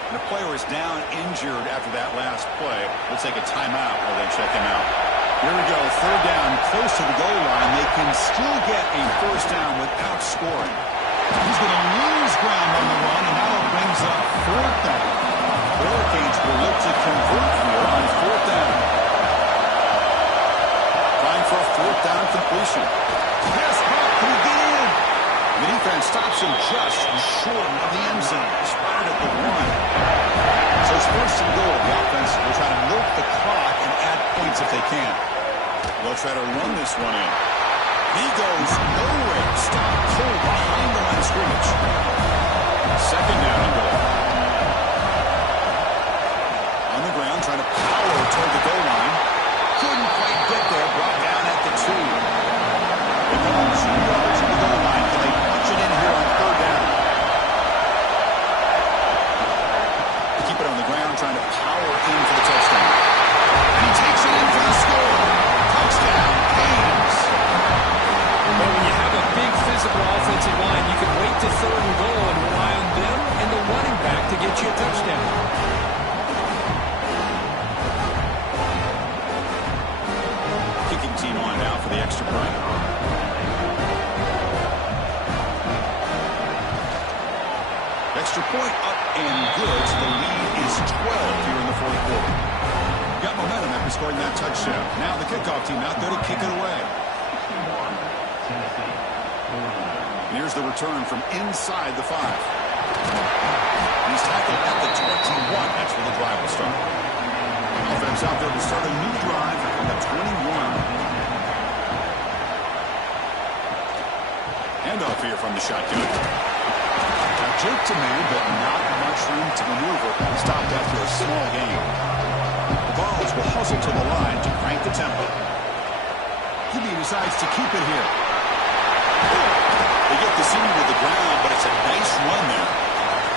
And the player is down injured after that last play. We'll take a timeout while they check him out. Here we go, third down, close to the goal line. They can still get a first down without scoring. He's going to lose ground on the run, and now it brings up fourth down. The Hurricanes will look to convert here on fourth down. Trying for a fourth down completion. Pass caught, can he get in? The defense stops him just short of the end zone. Spotted at the 1. So it's first and goal. The offense will try to milk the clock and add points if they can. They'll try to run this one in. He goes nowhere. Stop cold behind the line of scrimmage. Second down and goal. On the ground, trying to power toward the goal line. Couldn't quite get there. Brought down at the 2. They go 2 yards to the goal line. Can they punch it in here on third down? They keep it on the ground, trying to power in for the touchdown. And he takes it in for the score. Touchdown, Canes. But when you have a big physical offensive line, you can wait to third and goal and rely on them and the running back to get you a touchdown. Kicking team on now for the extra point. Extra point up and good. So the lead is 12 here in the fourth quarter. Got momentum after scoring that touchdown. Now the kickoff team out there to kick it away. Here's the return from inside the 5. He's tackled at the 21. That's where the drive will start. Offense out there to start a new drive from the 21. Handoff here from the shotgun. Now jerk to man, but not much room to maneuver. Stopped after a small gain. The Vols will hustle to the line to crank the tempo. He decides to keep it here. They get the senior to the ground, but it's a nice run there.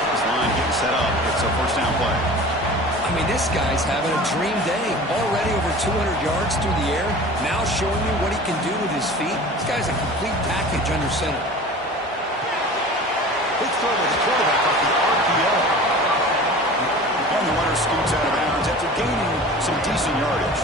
This line getting set up. It's a first down play. I mean, this guy's having a dream day. Already over 200 yards through the air. Now showing you what he can do with his feet. This guy's a complete package under center. Big throw to the quarterback off the RPO. And the runner scoots out of bounds after gaining some decent yardage.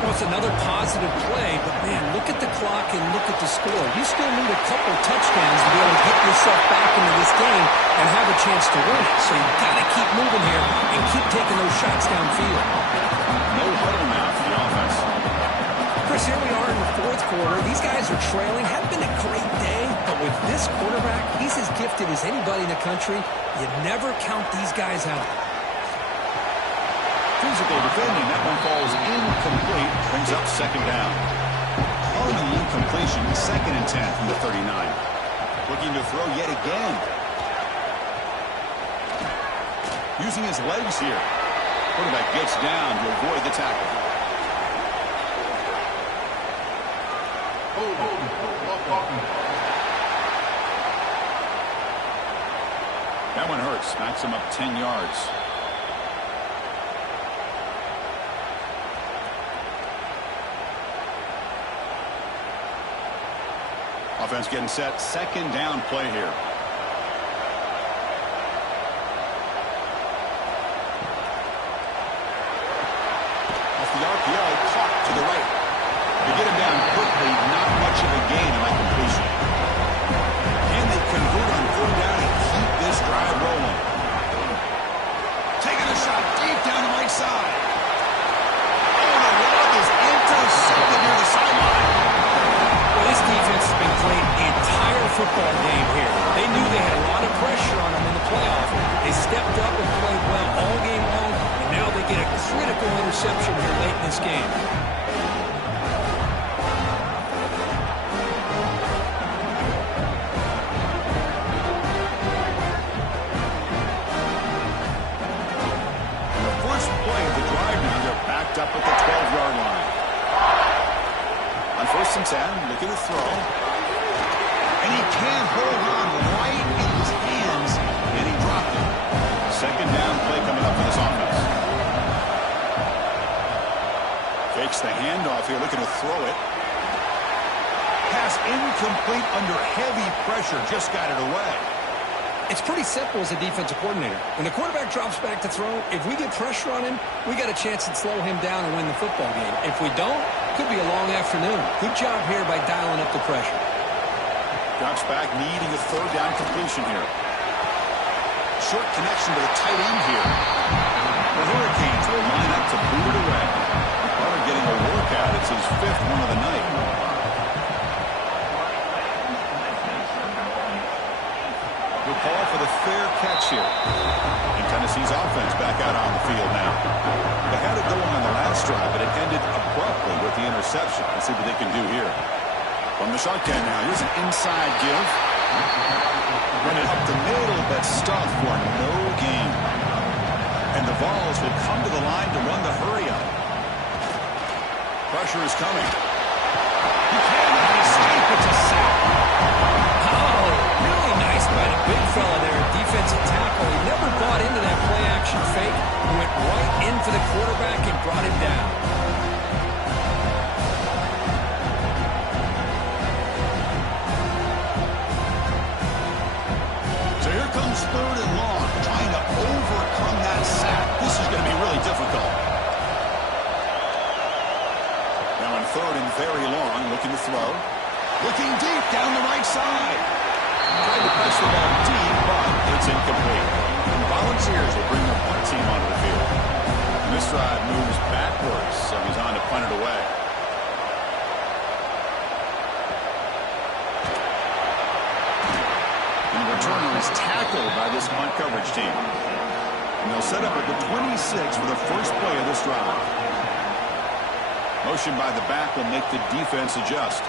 Well, it's another positive play, but man, look at the clock and look at the score. You still need a couple touchdowns to be able to get yourself back into this game and have a chance to win it. So you've got to keep moving here and keep taking those shots downfield. No huddle now for the offense. Chris, here we are in the fourth quarter. These guys are trailing. Hadn't been a great day, but with this quarterback, he's as gifted as anybody in the country. You never count these guys out. Physical defending. That one falls incomplete. Brings up second down. On the incompletion, second and 10 from the 39. Looking to throw yet again. Using his legs here. Quarterback gets down to avoid the tackle. That one hurts. Smacks him up 10 yards. Offense getting set. Second down play here. Off the RPO, caught to the right. They get him down quickly. Not much of a gain on that completion. And they convert on third down and keep this drive rolling. Taking a shot deep down the right side. Oh, the ball is intercepted near the sideline. Well, this defense has been playing the entire football game here. They knew they had a lot of pressure on them in the playoff. They stepped up and played well all game long, and now they get a critical interception here late in this game. The first play of the drive now, they're backed up at the 12-yard line. On first and 10, looking to throw. And he can't hold on right in his hands, and he dropped it. Second down play coming up for this offense. Fakes the handoff here, looking to throw it. Pass incomplete under heavy pressure, just got it away. It's pretty simple as a defensive coordinator. When the quarterback drops back to throw, if we get pressure on him, we got a chance to slow him down and win the football game. If we don't, could be a long afternoon. Good job here by dialing up the pressure. Drops back, needing a third down completion here. Short connection to the tight end here. The Hurricanes will line up to boot it away. Butler getting a workout. It's his 5th one of the night. Good call for the fair catch here. And Tennessee's offense back out on the field now. They had it going on the last drive, but it ended abruptly with the interception. Let's see what they can do here. From the shotgun now, here's an inside give. Running up the middle, but stuffed for no gain. And the Vols will come to the line to run the hurry up. Pressure is coming. He cannot escape. It's a sack. Oh, really nice by the big fella there, defensive tackle. He never bought into that play-action fake. He went right in for the quarterback and brought him down. So here comes 3rd and long, trying to overcome that sack. This is going to be really difficult. Now in 3rd and very long, looking to throw. Looking deep down the right side. Tried to press the ball deep, but it's incomplete. And Volunteers will bring the punt team onto the field. And this drive moves backwards, so he's on to punt it away. And the returner is tackled by this punt coverage team. And they'll set up at the 26 for the first play of this drive. Motion by the back will make the defense adjust.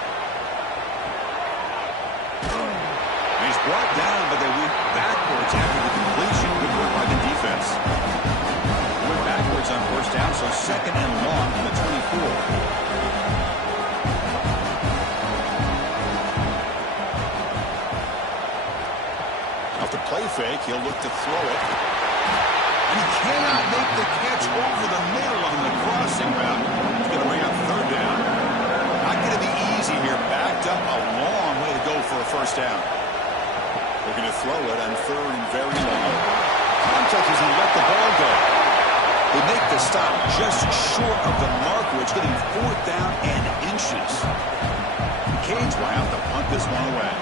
He's brought down, but they went backwards after the completion. Good work by the defense. They went backwards on first down, so 2nd and long from the 24. Off the play fake, he'll look to throw it. And he cannot make the catch over the middle on the crossing route. He's going to bring up 3rd down. Not going to be easy here. Backed up a long way to go for a first down. Looking to throw it on 3rd and very long. Contact as he let the ball go. They make the stop just short of the marker. It's getting 4th down and inches. Canes will have to punt this one away.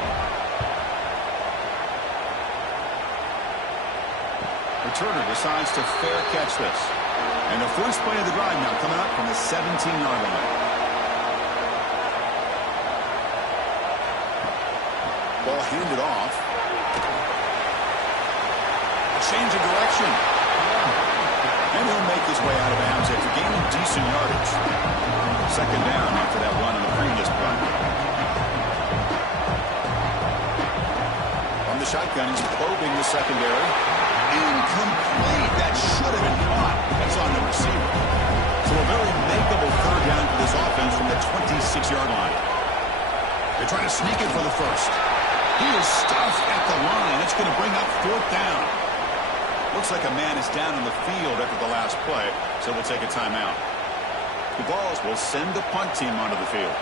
Returner decides to fair catch this. And the first play of the drive now coming up from the 17-yard line. Ball handed off. A change of direction. And he'll make his way out of bounds after gaining decent yardage. 2nd down after that run on the previous play. From the shotgun, he's probing the secondary. Incomplete. That should have been caught. That's on the receiver. So a very makeable 3rd down for this offense from the 26-yard line. They're trying to sneak it for the first. He is stuffed at the line. It's going to bring up 4th down. Looks like a man is down on the field after the last play, so we'll take a timeout. The Vols will send the punt team onto the field.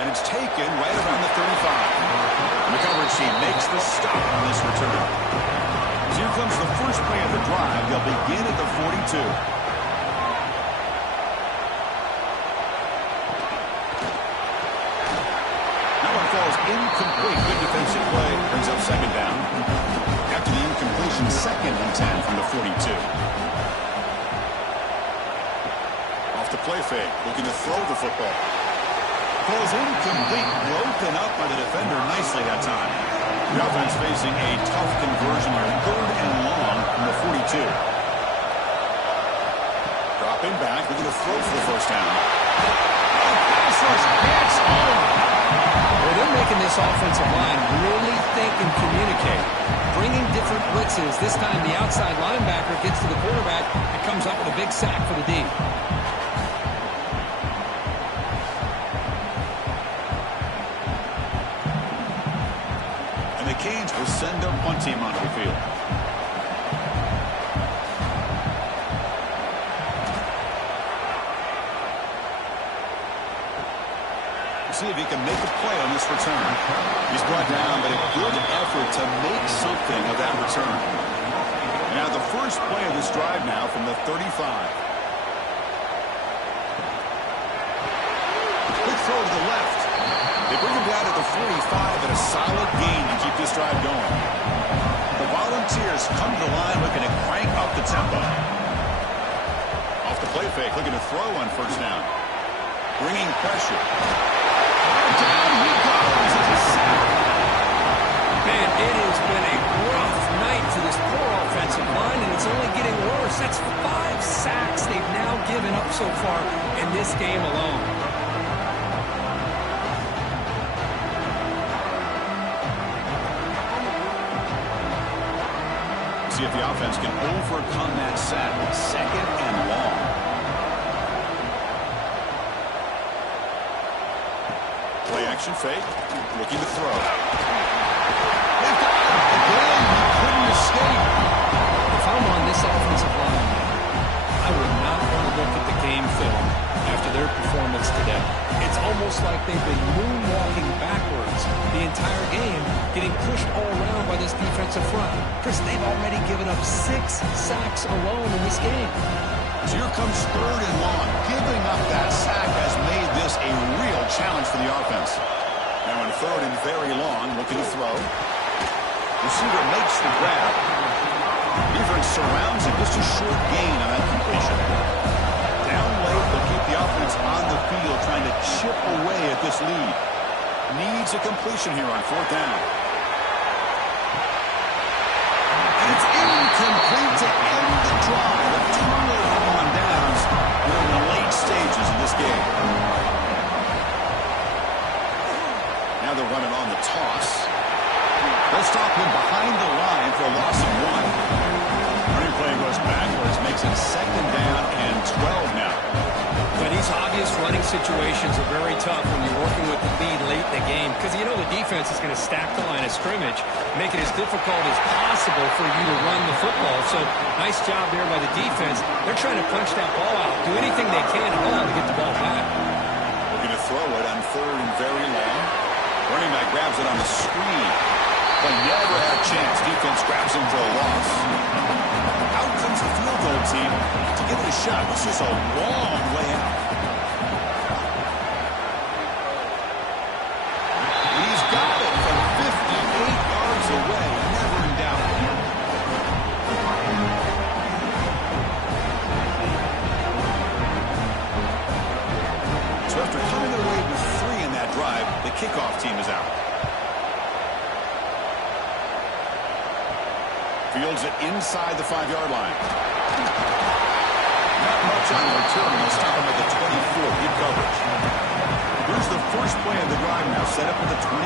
And it's taken right around the 35. And the coverage team makes the stop on this return. So here comes the first play of the drive. They'll begin at the 42. That one falls incomplete. Good defensive play. Brings up 2nd down. After the incompletion, 2nd and 10 from the 42. Off the play fake. Looking to throw the football. Falls incomplete, broken up by the defender nicely that time. The offense facing a tough conversion here. 3rd and long from the 42. Dropping back, looking to throw for the first down. Passers gets home. Well, they're making this offensive line really think and communicate. Bringing different blitzes. This time the outside linebacker gets to the quarterback and comes up with a big sack for the D. And the Canes will send their punt team onto the field. See if he can make a play on this return. He's brought down, but a good effort to make something of that return. Now the first play of this drive now from the 35. Quick throw to the left. They bring him down to the 45 and a solid gain to keep this drive going. The Volunteers come to the line looking to crank up the tempo. Off the play fake, looking to throw on first down. Bringing pressure. Down he goes. It's a sack. Man, it has been a rough night for this poor offensive line, and it's only getting worse. That's 5 sacks they've now given up so far in this game alone. See if the offense can overcome that sack. Second and long. Play action fake. Looking to throw. They've got him. Again, he couldn't escape. If I'm on this offensive line, I would not want to look at the game film after their performance today. It's almost like they've been moonwalking backwards the entire game, getting pushed all around by this defensive front. Chris, they've already given up 6 sacks alone in this game. So here comes third and long. Giving up that sack has made this a real challenge for the offense. Now in third and very long, looking to throw. Receiver makes the grab. Defense surrounds him. Just a short gain on that completion. Down late, they'll keep the offense on the field, trying to chip away at this lead. Needs a completion here on fourth down. And it's incomplete to end the drive. A turnover on downs. We're in the late stages of this game. Now they're running on the toss. They'll stop him behind the line for a loss of 1. Running play goes backwards, makes it second down and 12 now. But these obvious running situations are very tough when you're working with the lead late in the game, because you know the defense is going to stack the line of scrimmage, make it as difficult as possible for you to run the football. So nice job there by the defense. They're trying to punch that ball out, do anything they can at all to get the ball back. Looking to throw it on third and very long. Running back grabs it on the screen, but never had a chance. Defense grabs him for a loss. Out comes the field goal team to give it a shot. This is a long way out. He's got it from 58 yards away. Never in doubt. So after coming away with 3 in that drive, the kickoff team is out. Fields it inside the 5-yard line. Not much on the return. They'll stop him at the 24. Good coverage. Here's the first play of the drive now. Set up at the 24.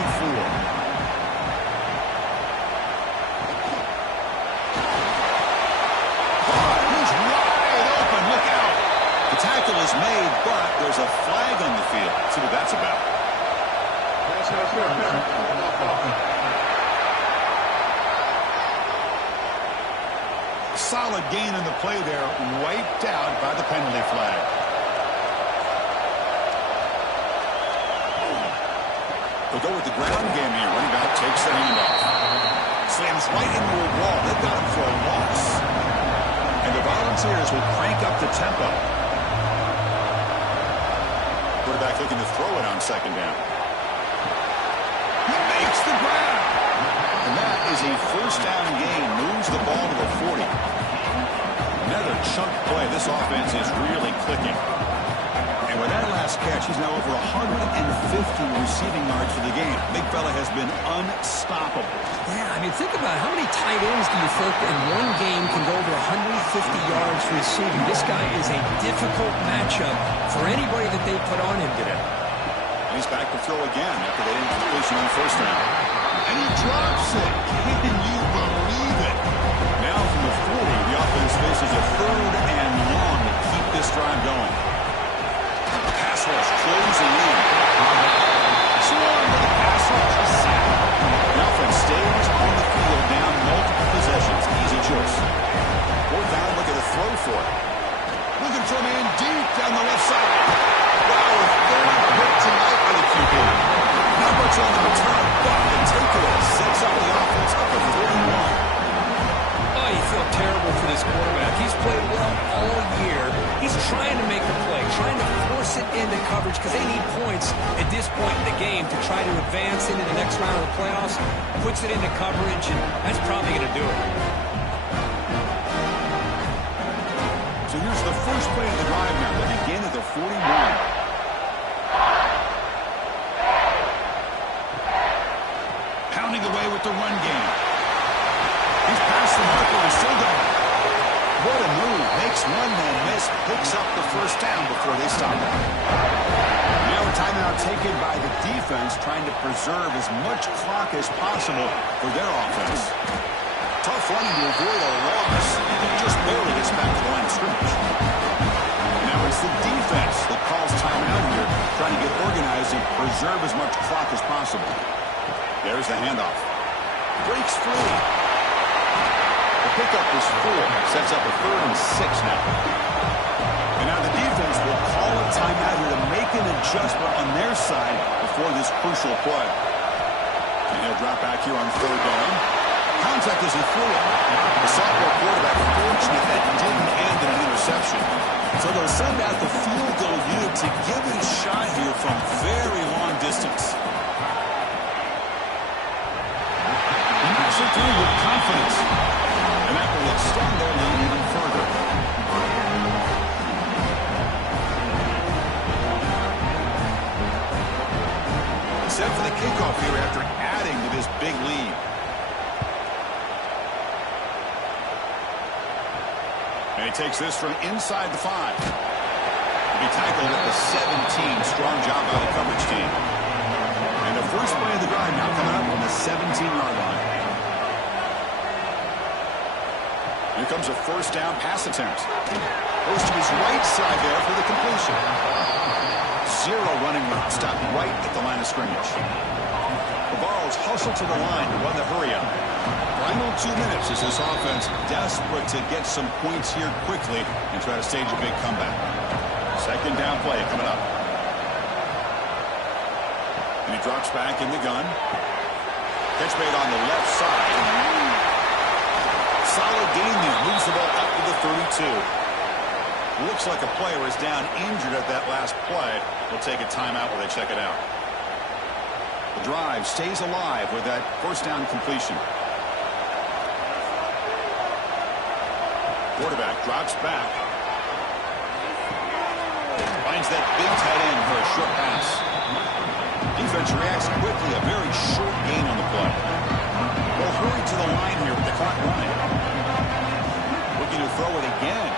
He's wide open. Look out. The tackle is made, but there's a flag on the field. Let's see what that's about. Solid gain in the play there, wiped out by the penalty flag. They'll go with the ground game here. Running back takes the handoff. Slams right into a wall. They've got him for a loss. And the Volunteers will crank up the tempo. Quarterback looking to throw it on second down. He makes the grab. And that is a first down gain. Moves the ball to the 40. Another chunk play. This offense is really clicking. And with that last catch, he's now over 150 receiving yards for the game. Big fella has been unstoppable. Yeah, I mean, think about it. How many tight ends do you think in one game can go over 150 yards receiving? This guy is a difficult matchup for anybody that they put on him today. And he's back to throw again after they didn't completion on first down. And he drops it. Can you believe it? man deep down the left side. Wow, very quick tonight by the QB. Not much on the return, but the takeaway sets up the offense up at 41. Oh, you feel terrible for this quarterback. He's played well all year. He's trying to make the play, trying to force it into coverage because they need points at this point in the game to try to advance into the next round of the playoffs. Puts it into coverage, and that's probably going to do it. So here's the first play of the drive now. They begin at the 41. Pounding away with the run game. He's past the marker and still going. What a move. Makes one man miss. Picks up the first down before they stop it. Now a timeout taken by the defense, trying to preserve as much clock as possible for their offense. Tough running to avoid a loss. Just barely gets back to the line of scrimmage. Now it's the defense that calls timeout here, trying to get organized and preserve as much clock as possible. There's the handoff. Breaks free. The pickup is 4. Sets up a 3rd and 6 now. And now the defense will call a timeout here to make an adjustment on their side before this crucial play. And he'll drop back here on 3rd down. Contact isn't through it. The sophomore quarterback fortunate that didn't end in an interception. So they'll send out the field goal unit to give it a shot here from very long distance. Pass it through with confidence. And that will extend their lead even further. Set for the kickoff here after adding to this big lead. And he takes this from inside the 5. He'll be tackled at the 17. Strong job by the coverage team. And the first play of the drive now coming up on the 17-yard line. Here comes a first down pass attempt. Goes to his right side there for the completion. 0 running route. Stop right at the line of scrimmage. The Vols hustle to the line to run the hurry up. Final 2 minutes as this offense desperate to get some points here quickly and try to stage a big comeback. Second down play coming up. And he drops back in the gun. Catch made on the left side. Solid gain there. Moves the ball up to the 32. Looks like a player is down injured at that last play. We'll take a timeout while they check it out. The drive stays alive with that first down completion. Quarterback drops back. Finds that big tight end for a short pass. Defense reacts quickly. A very short gain on the play. They'll hurry to the line here with the clock running. Looking to throw it again.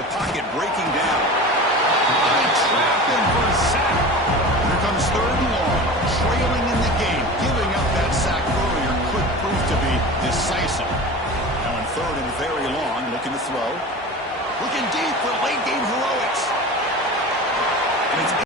The pocket breaking down. Trapped in for a sack. Here comes 3rd and long. Trailing in the game. Giving up that sack earlier could prove to be decisive. Now in 3rd and very long. Looking to throw. Looking deep for late game heroics. And it's